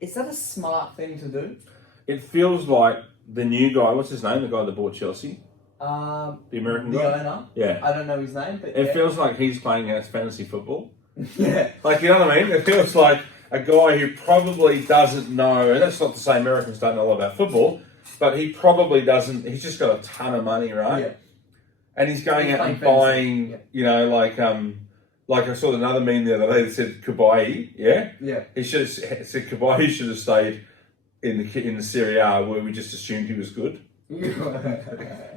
Is that a smart thing to do? It feels like the new guy, what's his name, the guy that bought Chelsea? The American guy? guy? The owner? Yeah. I don't know his name, but it feels like he's playing as fantasy football. Yeah. Like, you know what I mean? It feels like a guy who probably doesn't know, and that's not to say Americans don't know a lot about football, but he probably doesn't, he's just got a ton of money, right? Yeah. And he's going out and buying, like I saw another meme the other day that said Kabai, yeah? Yeah. He should have said Kabai should have stayed in the Serie A where we just assumed he was good. You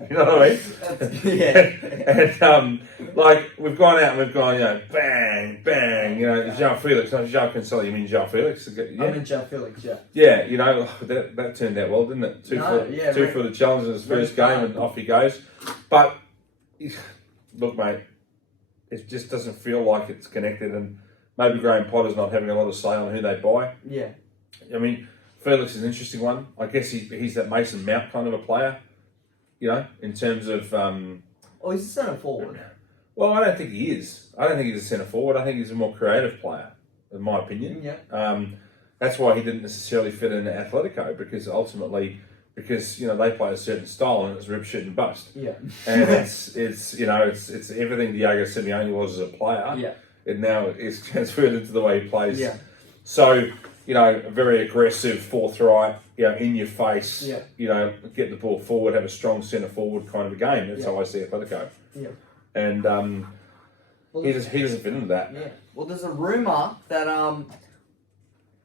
know what I mean? Yeah. And like we've gone out and we've gone, bang, bang, João Felix, not João Cancelo, you mean João Felix? I mean João Felix, yeah. Yeah, that turned out well, didn't it? Two for the challenge in his first game, and off he goes. But look, mate, it just doesn't feel like it's connected, and maybe Graham Potter's not having a lot of say on who they buy. Yeah. I mean, Felix is an interesting one. I guess he's that Mason Mount kind of a player, in terms of... he's a centre forward. Well, I don't think he is. I don't think he's a centre forward. I think he's a more creative player, in my opinion. Yeah. That's why he didn't necessarily fit in Atletico, because ultimately... Because they play a certain style and it's rip, shoot and bust. Yeah. And it's everything Diego Simeone was as a player. Yeah. It now is transferred into the way he plays. Yeah. So, a very aggressive, forthright, in your face, yeah. Get the ball forward, have a strong centre forward kind of a game. That's how I see Atletico. Yeah. And he doesn't fit into that. Yeah. Well, there's a rumour that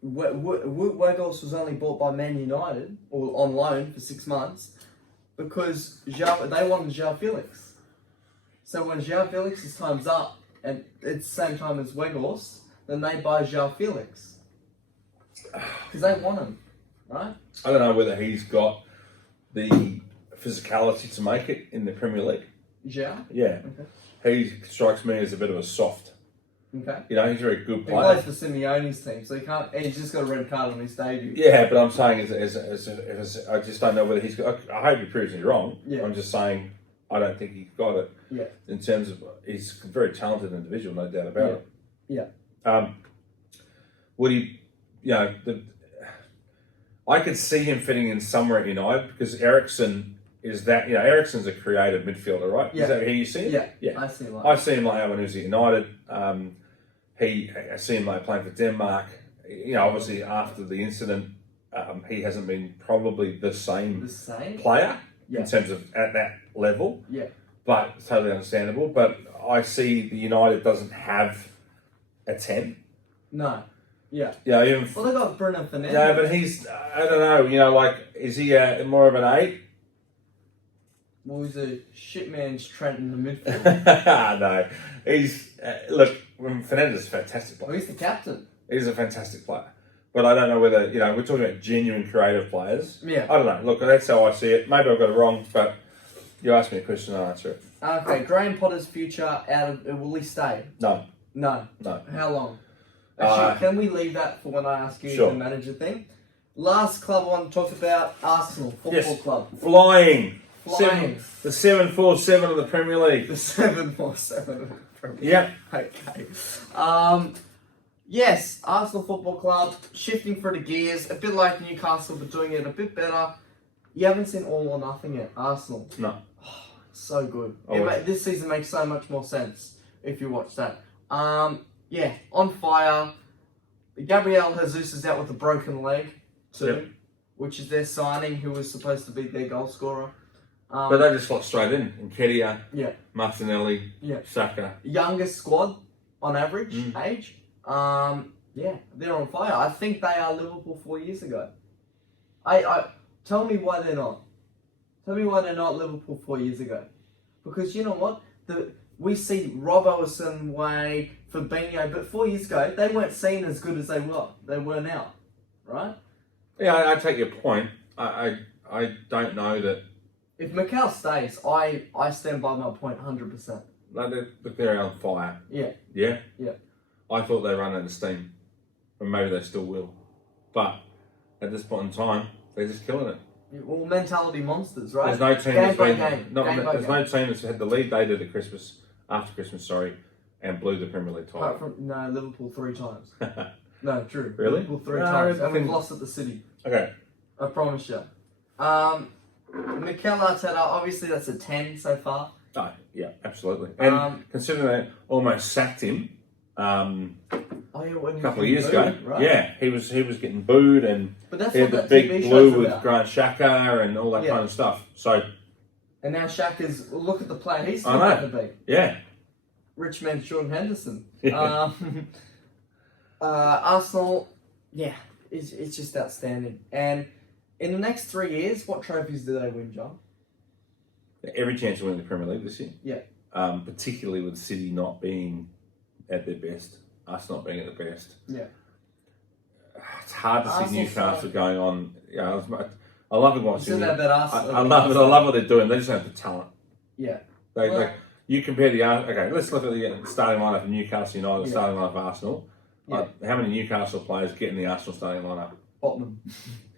Weghorst was only bought by Man United, or on loan for 6 months, because they wanted João Felix. So when João Felix's time's up, and it's the same time as Weghorst, then they buy João Felix. Because they want him, right? I don't know whether he's got the physicality to make it in the Premier League. João? Yeah. Okay. He strikes me as a bit of a soft. Okay. He's a very good player. He plays for Simeone's team, so he's just got a red card on his debut. Yeah, but I'm saying I just don't know whether he's got... I hope he proves me wrong. Yeah. I'm just saying I don't think he's got it. Yeah. In terms of... He's a very talented individual, no doubt about it. Yeah. Would he... I could see him fitting in somewhere at United, because Eriksen is that... Eriksen's a creative midfielder, right? Yeah. Is that how you see him? Yeah. I see him like I see him like that when he was at United. I see him like playing for Denmark. Obviously after the incident, he hasn't been probably the same player in terms of at that level. Yeah. But it's totally understandable. But I see the United doesn't have a 10. No. Yeah. Yeah. They got Bruno Fernandes. No, but he's, I don't know, is he more of an 8? Well, he's a shit man's Trent in the midfield. No. He's, look, Fernandes is a fantastic player. Well, he's the captain. He's a fantastic player. But I don't know whether, we're talking about genuine creative players. Yeah. I don't know. Look, that's how I see it. Maybe I've got it wrong, but you ask me a question, I'll answer it. Okay, Graham Potter's future will he stay? No. No. No. How long? Actually, can we leave that for when I ask you the manager thing? Last club I want to talk about, Arsenal Football Club. Flying. The 747 of the Premier League. The 747 of the Premier League. Yep. Okay. Yes, Arsenal Football Club, shifting through the gears, a bit like Newcastle, but doing it a bit better. You haven't seen All or Nothing yet, Arsenal. No. Oh, so good. This season makes so much more sense if you watch that. Yeah, on fire. Gabriel Jesus is out with a broken leg too, which is their signing, who was supposed to be their goal scorer. But they just slot straight in. Nketiah, Martinelli, Saka. Youngest squad on average age. Yeah, they're on fire. I think they are Liverpool 4 years ago. Tell me why they're not. Tell me why they're not Liverpool 4 years ago. Because you know what? We see Robbo a certain way, Fabinho, but 4 years ago, they weren't seen as good as they were now. Right? Yeah, I take your point. I don't know that... If Mikel stays, I stand by my point 100%. They're on fire. Yeah. Yeah? Yeah. I thought they ran out of steam. And maybe they still will. But at this point in time, they're just killing it. Well, mentality monsters, right? There's no team There's no team that's had the lead they did after Christmas, and blew the Premier League title. No, Liverpool 3 times. No, true. Really? Liverpool 3 times. And we've lost at the City. Okay. I promise you. Mikel Arteta, obviously that's a 10 so far. Oh, yeah, absolutely. And considering they almost sacked him a couple of years ago, right? Yeah, he was getting booed, and but that's he had the big blue with Grant Xhaka and all that kind of stuff. So, and now Xhaka's, look at the player he's still going to be. Yeah. Rich man Jordan Henderson. Arsenal, it's just outstanding. And In the next 3 years, what trophies do they win, John? Every chance to win the Premier League this year. Yeah. Particularly with City not being at their best, us not being at the best. Yeah. It's hard to see Arsenal Newcastle going on. I love it watching. You said that about Arsenal. I love it. I love what they're doing. They just don't have the talent. Yeah. You compare okay, let's look at the starting lineup of Newcastle United, the starting lineup of Arsenal. Yeah. How many Newcastle players get in the Arsenal starting lineup? Botman.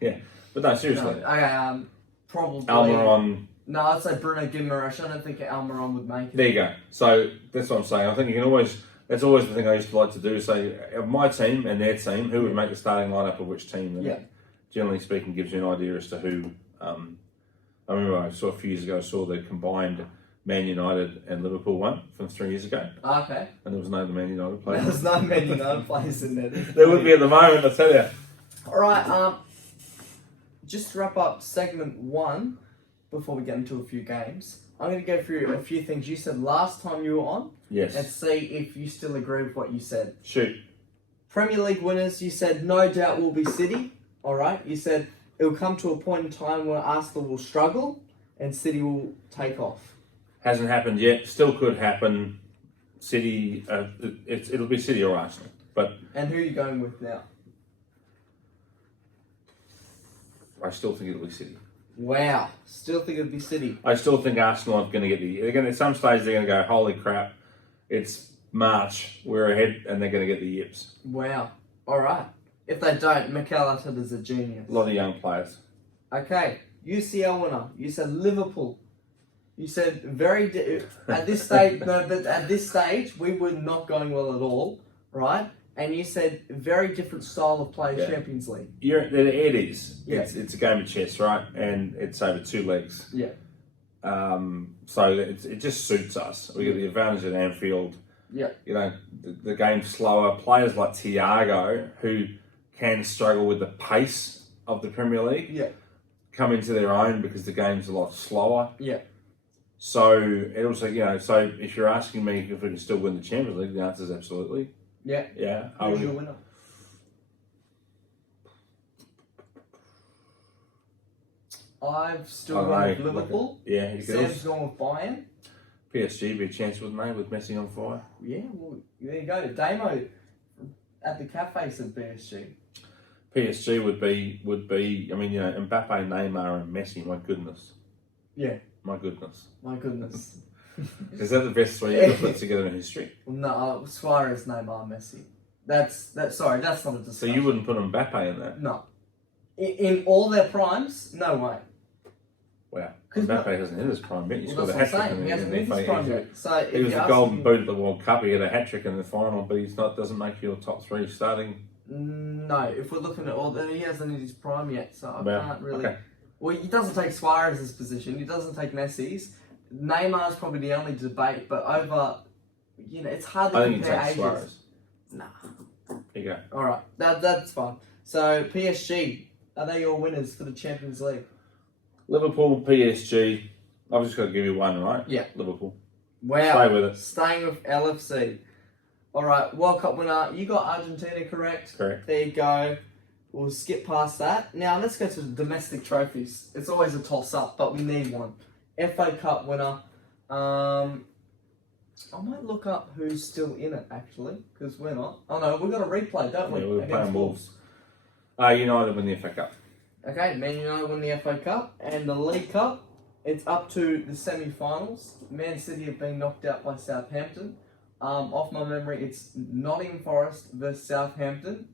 Yeah, but no, seriously. No, okay, probably. Almiron. No, I'd say Bruno Guimaraes. I don't think Almiron would make it. There you go. So that's what I'm saying. I think you can always. That's always the thing I used to like to do. Say, of my team and their team, who would make the starting lineup of which team? And it, generally speaking, gives you an idea as to who. I remember I saw a few years ago. I saw the combined Man United and Liverpool one from 3 years ago. Okay. And there was no Man United players. There's no Man United players in there. There would be at the moment, I tell you. All right. Just to wrap up segment 1 before we get into a few games. I'm going to go through a few things you said last time you were on. Yes. And see if you still agree with what you said. Shoot. Premier League winners, you said no doubt will be City. All right. You said it will come to a point in time where Arsenal will struggle and City will take off. Hasn't happened yet. Still could happen. City. It'll be City or Arsenal. And who are you going with now? I still think it'll be City. Wow. Still think it'll be City. I still think Arsenal are going to get They're going to, at some stage they're going to go, holy crap, it's March, we're ahead, and they're going to get the yips. Wow. All right. If they don't, Mikel Arteta's a genius. A lot of young players. Okay. UCL winner. You said Liverpool. You said at this stage. No, but at this stage we were not going well at all, right? And you said very different style of play, Champions League. It is. Yeah. It's a game of chess, right? And it's over 2 legs. Yeah. So it just suits us. We get the advantage at Anfield. Yeah. You know, the game's slower. Players like Thiago, who can struggle with the pace of the Premier League, come into their own because the game's a lot slower. Yeah. So it also, so if you're asking me if we can still win the Champions League, the answer is absolutely. Yeah. Yeah. Who's your winner? I've still gone with Liverpool. Sam's gone with Bayern. PSG be a chance, wouldn't they, with Messi on fire? Yeah, well, there you go. Damo at the cafe said PSG. PSG would be. I mean, Mbappe, Neymar, and Messi. My goodness. Yeah. My goodness. My goodness. Is that the best 3 you've put together in history? No, Suarez, Neymar, Messi. That's not a discussion. So you wouldn't put Mbappe in that? No. In all their primes, no way. Wow. Mbappe hasn't hit his prime yet. He's got a that's hat trick he hasn't hit his FA. prime yet. So He was the golden boot at the World Cup. He had a hat trick in the final, but doesn't make your top 3 starting. No, if we're looking at all that, he hasn't hit his prime yet, so I can't really. Okay. Well, he doesn't take Suarez's position. He doesn't take Messi's. Neymar's probably the only debate, but over, it's hard to compare ages. Suarez. Nah. There you go. All right, that's fine. So PSG, are they your winners for the Champions League? Liverpool, PSG. I've just got to give you one, right? Yeah. Liverpool. Wow. Stay with it. Staying with LFC. All right, World Cup winner. You got Argentina correct. Correct. There you go. We'll skip past that. Now let's go to the domestic trophies. It's always a toss-up, but we need one. FA Cup winner. I might look up who's still in it, actually, because we're not. Oh, no, we've got a replay, don't we? Yeah, we're playing Wolves. United win the FA Cup. Okay, Man United won the FA Cup. And the League Cup, it's up to the semi-finals. Man City have been knocked out by Southampton. Off my memory, it's Nottingham Forest versus Southampton.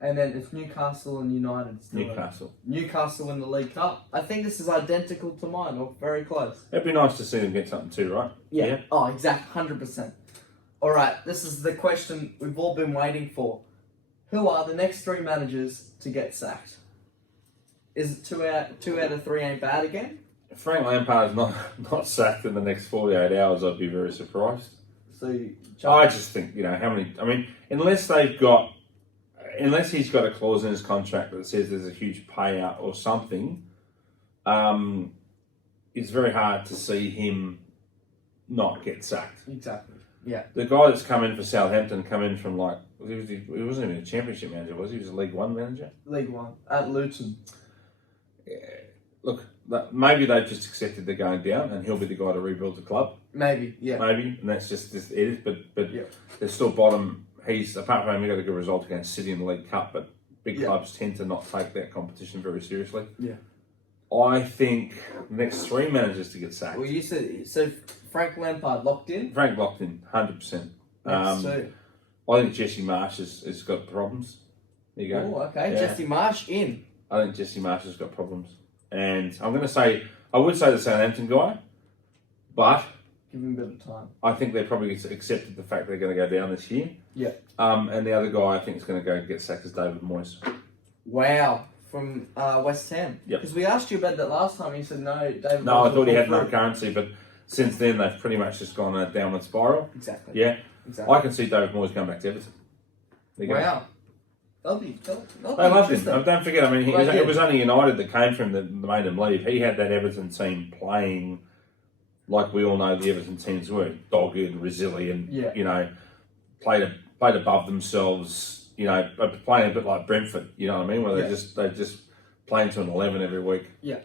And then it's Newcastle and United. Newcastle in the League Cup. I think this is identical to mine, or very close. It'd be nice to see them get something too, right? Yeah. Oh, exactly. 100%. All right. This is the question we've all been waiting for. Who are the next 3 managers to get sacked? Is it 2 out of 3 ain't bad again? If Frank Lampard's not sacked in the next 48 hours, I'd be very surprised. So I just think, how many... I mean, unless he's got a clause in his contract that says there's a huge payout or something, it's very hard to see him not get sacked. Exactly. Yeah. The guy that's come in for Southampton come in from like he wasn't even a Championship manager, was he? He was a League One manager. League One at Luton. Yeah. Look, maybe they've just accepted they're going down, and he'll be the guy to rebuild the club. Maybe, yeah. Maybe, and that's just it is. But yeah. they're still bottom. He's apart from he got a good result against City in the League Cup, but big clubs tend to not take that competition very seriously. Yeah. I think the next 3 managers to get sacked. Well, you said so. Frank Lampard locked in. Frank locked in, 100%. I think Jesse Marsh has got problems. There you go. Oh, okay. Yeah. Jesse Marsh in. I think Jesse Marsh has got problems, and I would say the Southampton guy, but give him a bit of time. I think they probably accepted the fact they're going to go down this year. Yeah. And the other guy I think is going to go get sacked is David Moyes. Wow. From West Ham. Yep. Because we asked you about that last time. You said no, David. No, I thought he had no currency, but since then they've pretty much just gone a downward spiral. Exactly. Yeah. Exactly. I can see David Moyes going back to Everton. Wow. They'll be they loved him. Don't forget, I mean, it was only United that came from that made him leave. He had that Everton team playing like we all know the Everton teams were, dogged, resilient, played above themselves, playing a bit like Brentford, you know what I mean? Where they just playing to an 11 every week. Yeah,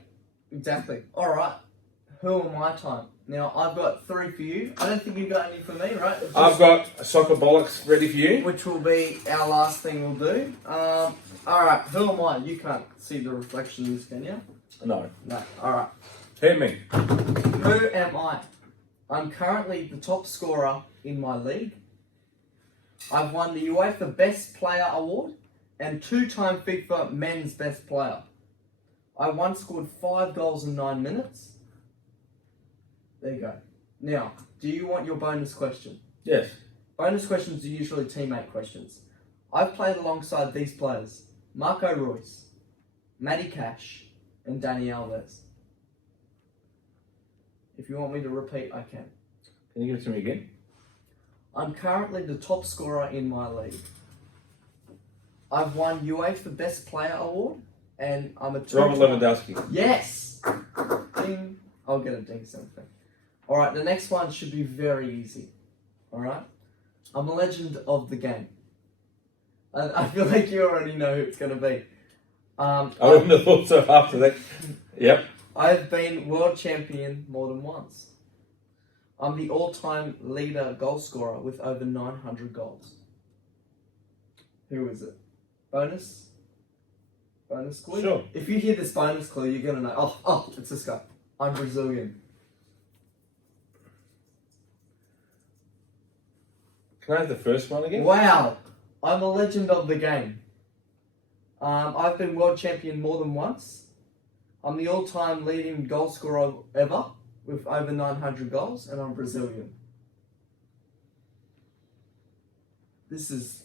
exactly. All right, who am I time? Now, I've got 3 for you. I don't think you've got any for me, right? I've got soccer bollocks ready for you. Which will be our last thing we'll do. All right, who am I? You can't see the reflection of this, can you? No. No, all right. Hit me. Who am I? I'm currently the top scorer in my league. I've won the UEFA Best Player Award and 2-time FIFA Men's Best Player. I once scored 5 goals in 9 minutes. There you go. Now, do you want your bonus question? Yes. Bonus questions are usually teammate questions. I've played alongside these players: Marco Reus, Matty Cash, and Dani Alves. If you want me to repeat, I can. Can you give it to me again? I'm currently the top scorer in my league. I've won UEFA Best Player Award, and I'm a Robert Lewandowski. Yes! Ding. I'll get a ding something. Alright, the next one should be very easy. Alright? I'm a legend of the game. I feel like you already know who it's going to be. I wouldn't have thought so after that. Yep. I've been world champion more than once. I'm the all-time leader goal scorer with over 900 goals. Who is it? Bonus? Bonus clue? Sure. If you hear this bonus clue, you're going to know. Oh, it's this guy. I'm Brazilian. Can I have the first one again? Wow. I'm a legend of the game. I've been world champion more than once. I'm the all-time leading goal scorer ever with over 900 goals, and I'm Brazilian. This is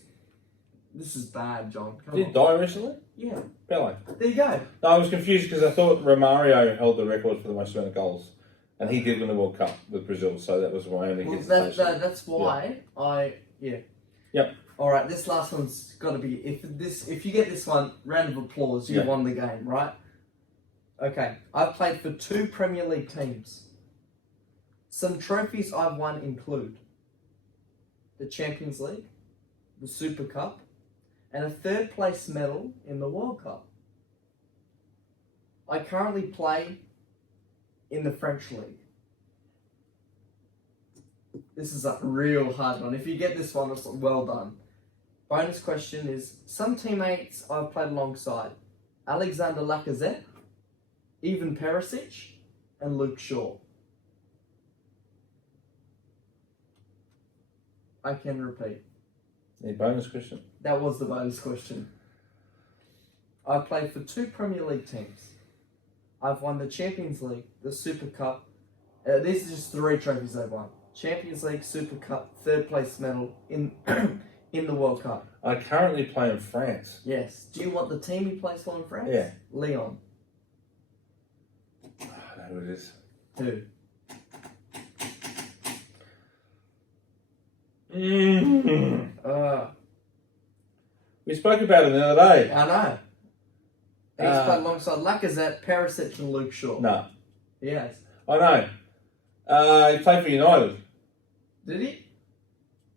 bad, John. Come Did he die recently? Yeah. Pele. There you go. No, I was confused because I thought Romario held the record for the most amount of goals, and he did win the World Cup with Brazil, so that was my only hesitation. That's why Yep. All right, this last one's got to be if you get this one, round of applause. You won the game, right? Okay, I've played for 2 Premier League teams. Some trophies I've won include the Champions League, the Super Cup, and a 3rd place medal in the World Cup. I currently play in the French League. This is a real hard one. If you get this one, it's well done. Bonus question is, some teammates I've played alongside: Alexander Lacazette, Ivan Perisic, and Luke Shaw. I can repeat. Any bonus question? That was the bonus question. I've played for 2 Premier League teams. I've won the Champions League, the Super Cup. These are just 3 trophies I've won. Champions League, Super Cup, 3rd place medal in in the World Cup. I currently play in France. Yes. Do you want the team he plays for in France? Yeah. Lyon. I know who it is. Who? We spoke about it the other day. I know. He's played alongside Lacazette, Perisic, and Luke Shaw. No. He has. I know. He played for United. Did he?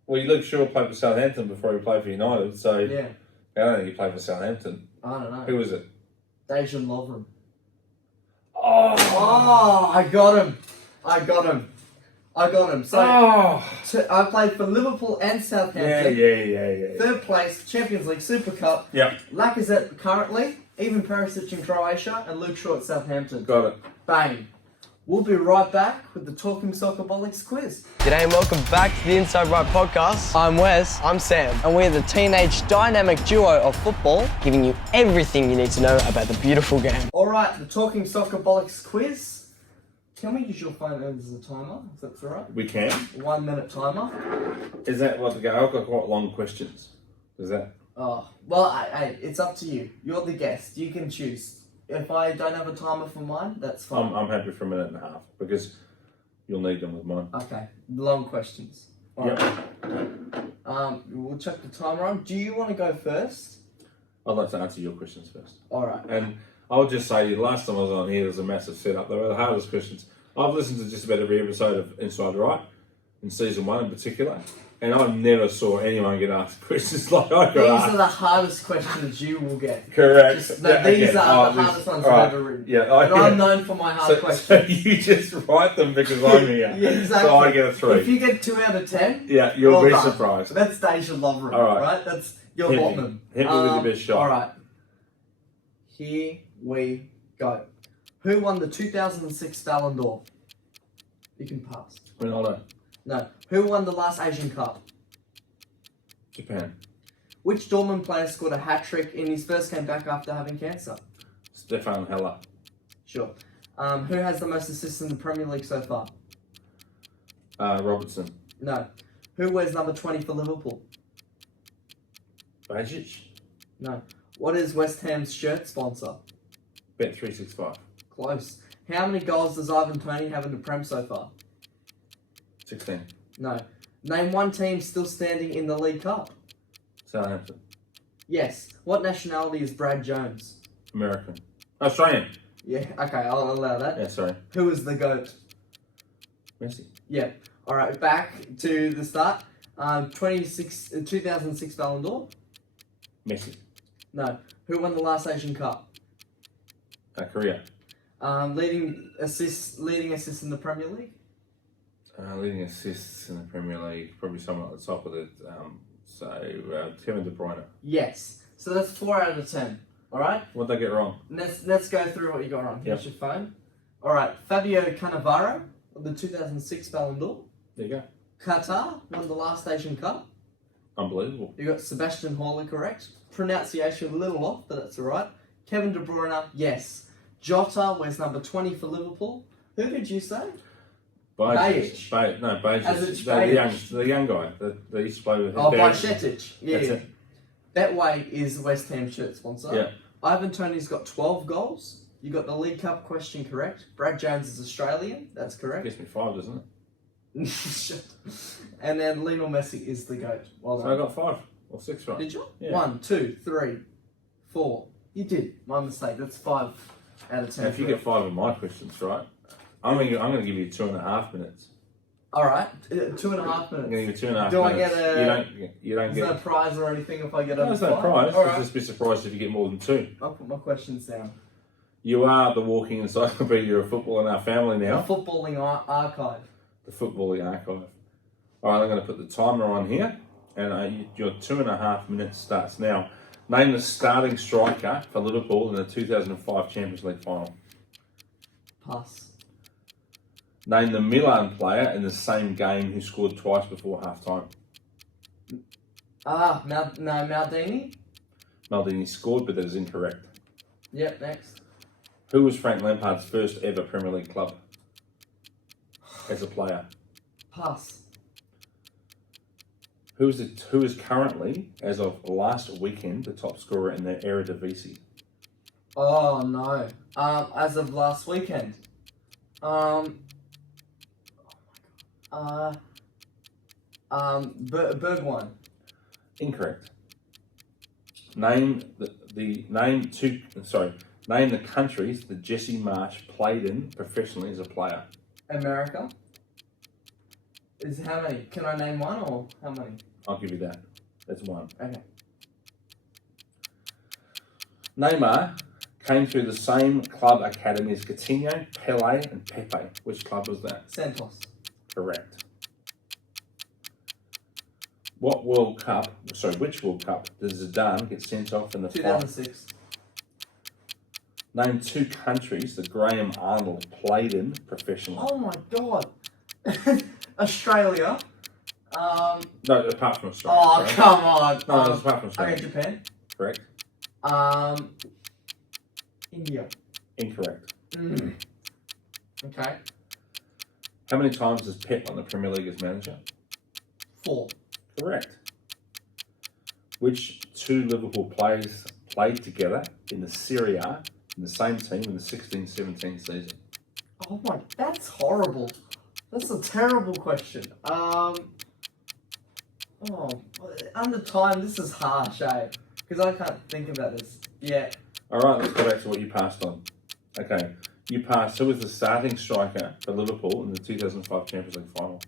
Well, Luke Shaw played for Southampton before he played for United, so Yeah. I don't think he played for Southampton. I don't know. Who was it? Dejan Lovren. Oh, I got him. So I played for Liverpool and Southampton. Yeah. Third place, Champions League, Super Cup. Yep. Lacazette currently, even Perisic in Croatia, and Luke Shaw at Southampton. Got it. Bang. We'll be right back with the Talking Soccerbolics quiz. G'day and welcome back to the Inside Right podcast. I'm Wes. I'm Sam. And we're the teenage dynamic duo of football, giving you everything you need to know about the beautiful game. Alright, the Talking Soccerbolics quiz. Can we use your phone as a timer, if that's alright? We can. 1 minute timer. Is that what the go? I've got quite long questions. Is that? Oh, well, hey, it's up to you. You're the guest. You can choose. If I don't have a timer for mine, that's fine. I'm happy for a minute and a half because you'll need them with mine. Okay, long questions. Yep. We'll check the timer on. Do you want to go first? I'd like to answer your questions first. Alright. And I'll just say, the last time I was on here, there was a massive setup. They were the hardest questions. I've listened to just about every episode of Inside Right, in season 1 in particular, and I never saw anyone get asked questions like I got These asked. are the hardest questions you will get. Correct. These are the hardest ones I've ever written. Yeah, and I'm known for my hard questions. So you just write them because I'm here. Yeah, exactly. So I get a 3. If you get 2 out of 10, yeah, you'll well be done. surprised. That's Dejan Lovren, All right? That's your Hit me. bottom. Hit me with your best shot. Alright. Here we go. Who won the 2006 Ballon d'Or? You can pass. Ronaldo. No. Who won the last Asian Cup? Japan. Which Dortmund player scored a hat-trick in his first game back after having cancer? Stefan Heller. Sure. Who has the most assists in the Premier League so far? Robertson. No. Who wears number 20 for Liverpool? Bajic. No. What is West Ham's shirt sponsor? Bet365. Close. How many goals does Ivan Toney have in the Prem so far? 16. No. Name one team still standing in the League Cup. Southampton. Yes. What nationality is Brad Jones? American. Australian. Yeah, okay, I'll allow that. Yeah, sorry. Who is the GOAT? Messi. Yeah. Alright, back to the start. 2006 Ballon d'Or? Messi. No. Who won the last Asian Cup? Korea. Leading assists in the Premier League? Leading assists in the Premier League, probably someone at the top of it. Kevin De Bruyne. Yes. So that's 4 out of 10. Alright? What'd they get wrong? Let's go through what you got wrong. Here's Yep. your phone. Alright, Fabio Cannavaro won the 2006 Ballon d'Or. There you go. Qatar won the last Asian Cup. Unbelievable. You got Sebastian Haller correct. Pronunciation a little off, but that's alright. Kevin De Bruyne, yes. Jota wears number 20 for Liverpool. Who did you say? Bajic. Bajic. The young guy that used to play with his Oh, dad. Bajic. Yeah. That's it. Betway is West Ham shirt sponsor. Yeah. Ivan Toney's got 12 goals. You got the League Cup question correct. Brad Jones is Australian. That's correct. Gives me 5, doesn't it? Shit. And then Lionel Messi is the GOAT. Well So I got 5 or 6 right. Did you? Yeah. 1, 2, 3, 4. You did. My mistake. That's 5 out of 10. Now, if you get 5 of my questions right, I'm going to give you 2.5 minutes. Alright, 2.5 I'm minutes. going to give you 2.5 Do I minutes. get a- You don't There's no get. prize or anything if I get No, over there's no 5. prize. Alright. Just be surprised if you get more than 2. I'll put my questions down. You are the walking encyclopedia of football in our family The now. footballing archive. The footballing archive. All right, I'm going to put the timer on here, and your 2.5 minutes starts now. Name the starting striker for Liverpool in the 2005 Champions League final. Pass. Name the Milan player in the same game who scored twice before half-time. Maldini? Maldini scored, but that is incorrect. Yep, next. Who was Frank Lampard's first ever Premier League club as a player? Pass. Who is currently, as of last weekend, the top scorer in the Eredivisie? Oh no. As of last weekend. Bergwijn. Incorrect. Name the countries that Jesse Marsh played in professionally as a player. America. Is how many? Can I name one or how many? I'll give you that. That's one. Okay. Neymar came through the same club academy as Coutinho, Pele, and Pepe. Which club was that? Santos. Correct. Which World Cup did Zidane get sent off in the final? 2006. Name 2 countries that Graham Arnold played in professionally. Oh my god. Australia. No, apart from Australia. Oh, sorry. come on. No, it's apart from Australia. Okay, Japan. Correct. India. Incorrect. Okay. How many times has Pep won the Premier League as manager? 4. Correct. Which 2 Liverpool players played together in the Serie A in the same team in the 16-17 season? Oh my, that's horrible. That's a terrible question. Under time, this is harsh, eh? Because I can't think about this. Yeah. Alright, let's go back to what you passed on. Okay, you passed. Who was the starting striker for Liverpool in the 2005 Champions League final?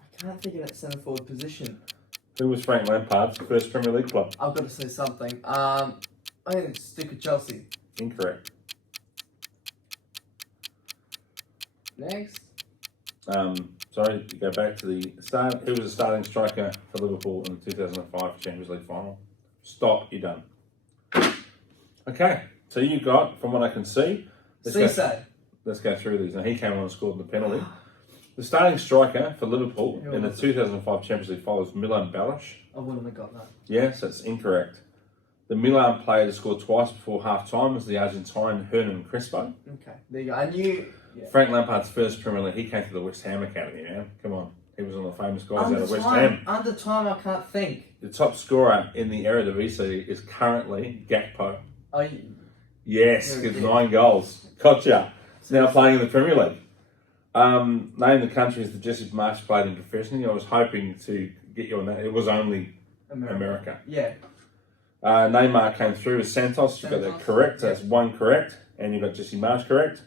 I can't think of that centre forward position. Who was Frank Lampard's first Premier League club? I've got to say something. I think stick with Chelsea. Incorrect. Next. Sorry, you go back to the start. Who was the starting striker for Liverpool in the 2005 Champions League final? Stop, you're done. Okay, so you got, from what I can see, let's go through these. Now, he came on and scored the penalty. The starting striker for Liverpool in the 2005 Champions League final was Milan Ballaš. I wouldn't have got that. Yes, that's incorrect. The Milan player that scored twice before half-time was the Argentine Hernan Crespo. Okay, there you go. I knew... Yeah. Frank Lampard's first Premier League, he came to the West Ham Academy, man. Come on. He was one of the famous guys out of West Ham. Under time, I can't think. The top scorer in the Eredivisie is currently Gakpo. Oh, yes, with 9 goals. Gotcha. He's now playing in the Premier League. Name the countries that Jesse Marsh played in professionally. I was hoping to get you on that. It was only America. Yeah. Neymar came through with Santos. You got that correct. That's 1 correct. And you got Jesse Marsh correct.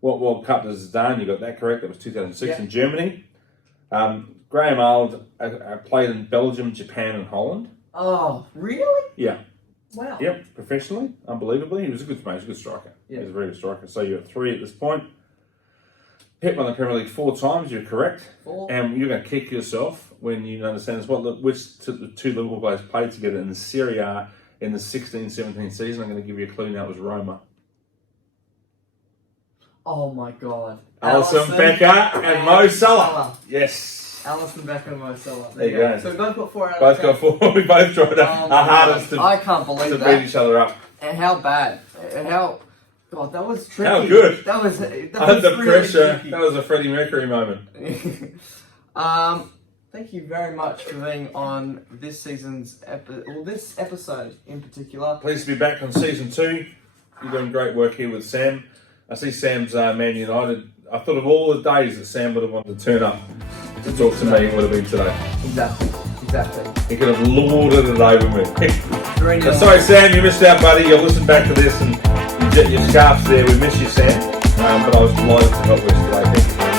What World Cup does Zidane? You got that correct. That was 2006 in Germany. Graham Arnold played in Belgium, Japan, and Holland. Oh, really? Yeah. Wow. Yep, professionally, unbelievably. He was a good mate. He was a good striker. Yeah. He was a very good striker. So you're at 3 at this point. Pep won the Premier League 4 times. You're correct. 4. And you're going to kick yourself when you understand this. Which 2 Liverpool players played together in the Serie A in the 16-17 season? I'm going to give you a clue now. It was Roma. Oh my god. Alisson Becker and Mo Salah. Yes. Alisson Becker and Mo Salah. There you go. So we both got 4 out of Both 10. got 4. We both tried our hardest I can't believe to that. beat each other up. And how bad. And how... God, that was tricky. How good. That was Under really pressure. tricky. That was a Freddie Mercury moment. Thank you very much for being on this season's this episode in particular. Pleased to be back on season 2. You're doing great work here with Sam. I see Sam's Man United. I thought of all the days that Sam would have wanted to turn up to talk to me. It would have been today. Exactly. He could have lorded it over me. Sorry, Sam, you missed out, buddy. You'll listen back to this and you get your scarves there. We miss you, Sam. But I was delighted to help with today. Thank you.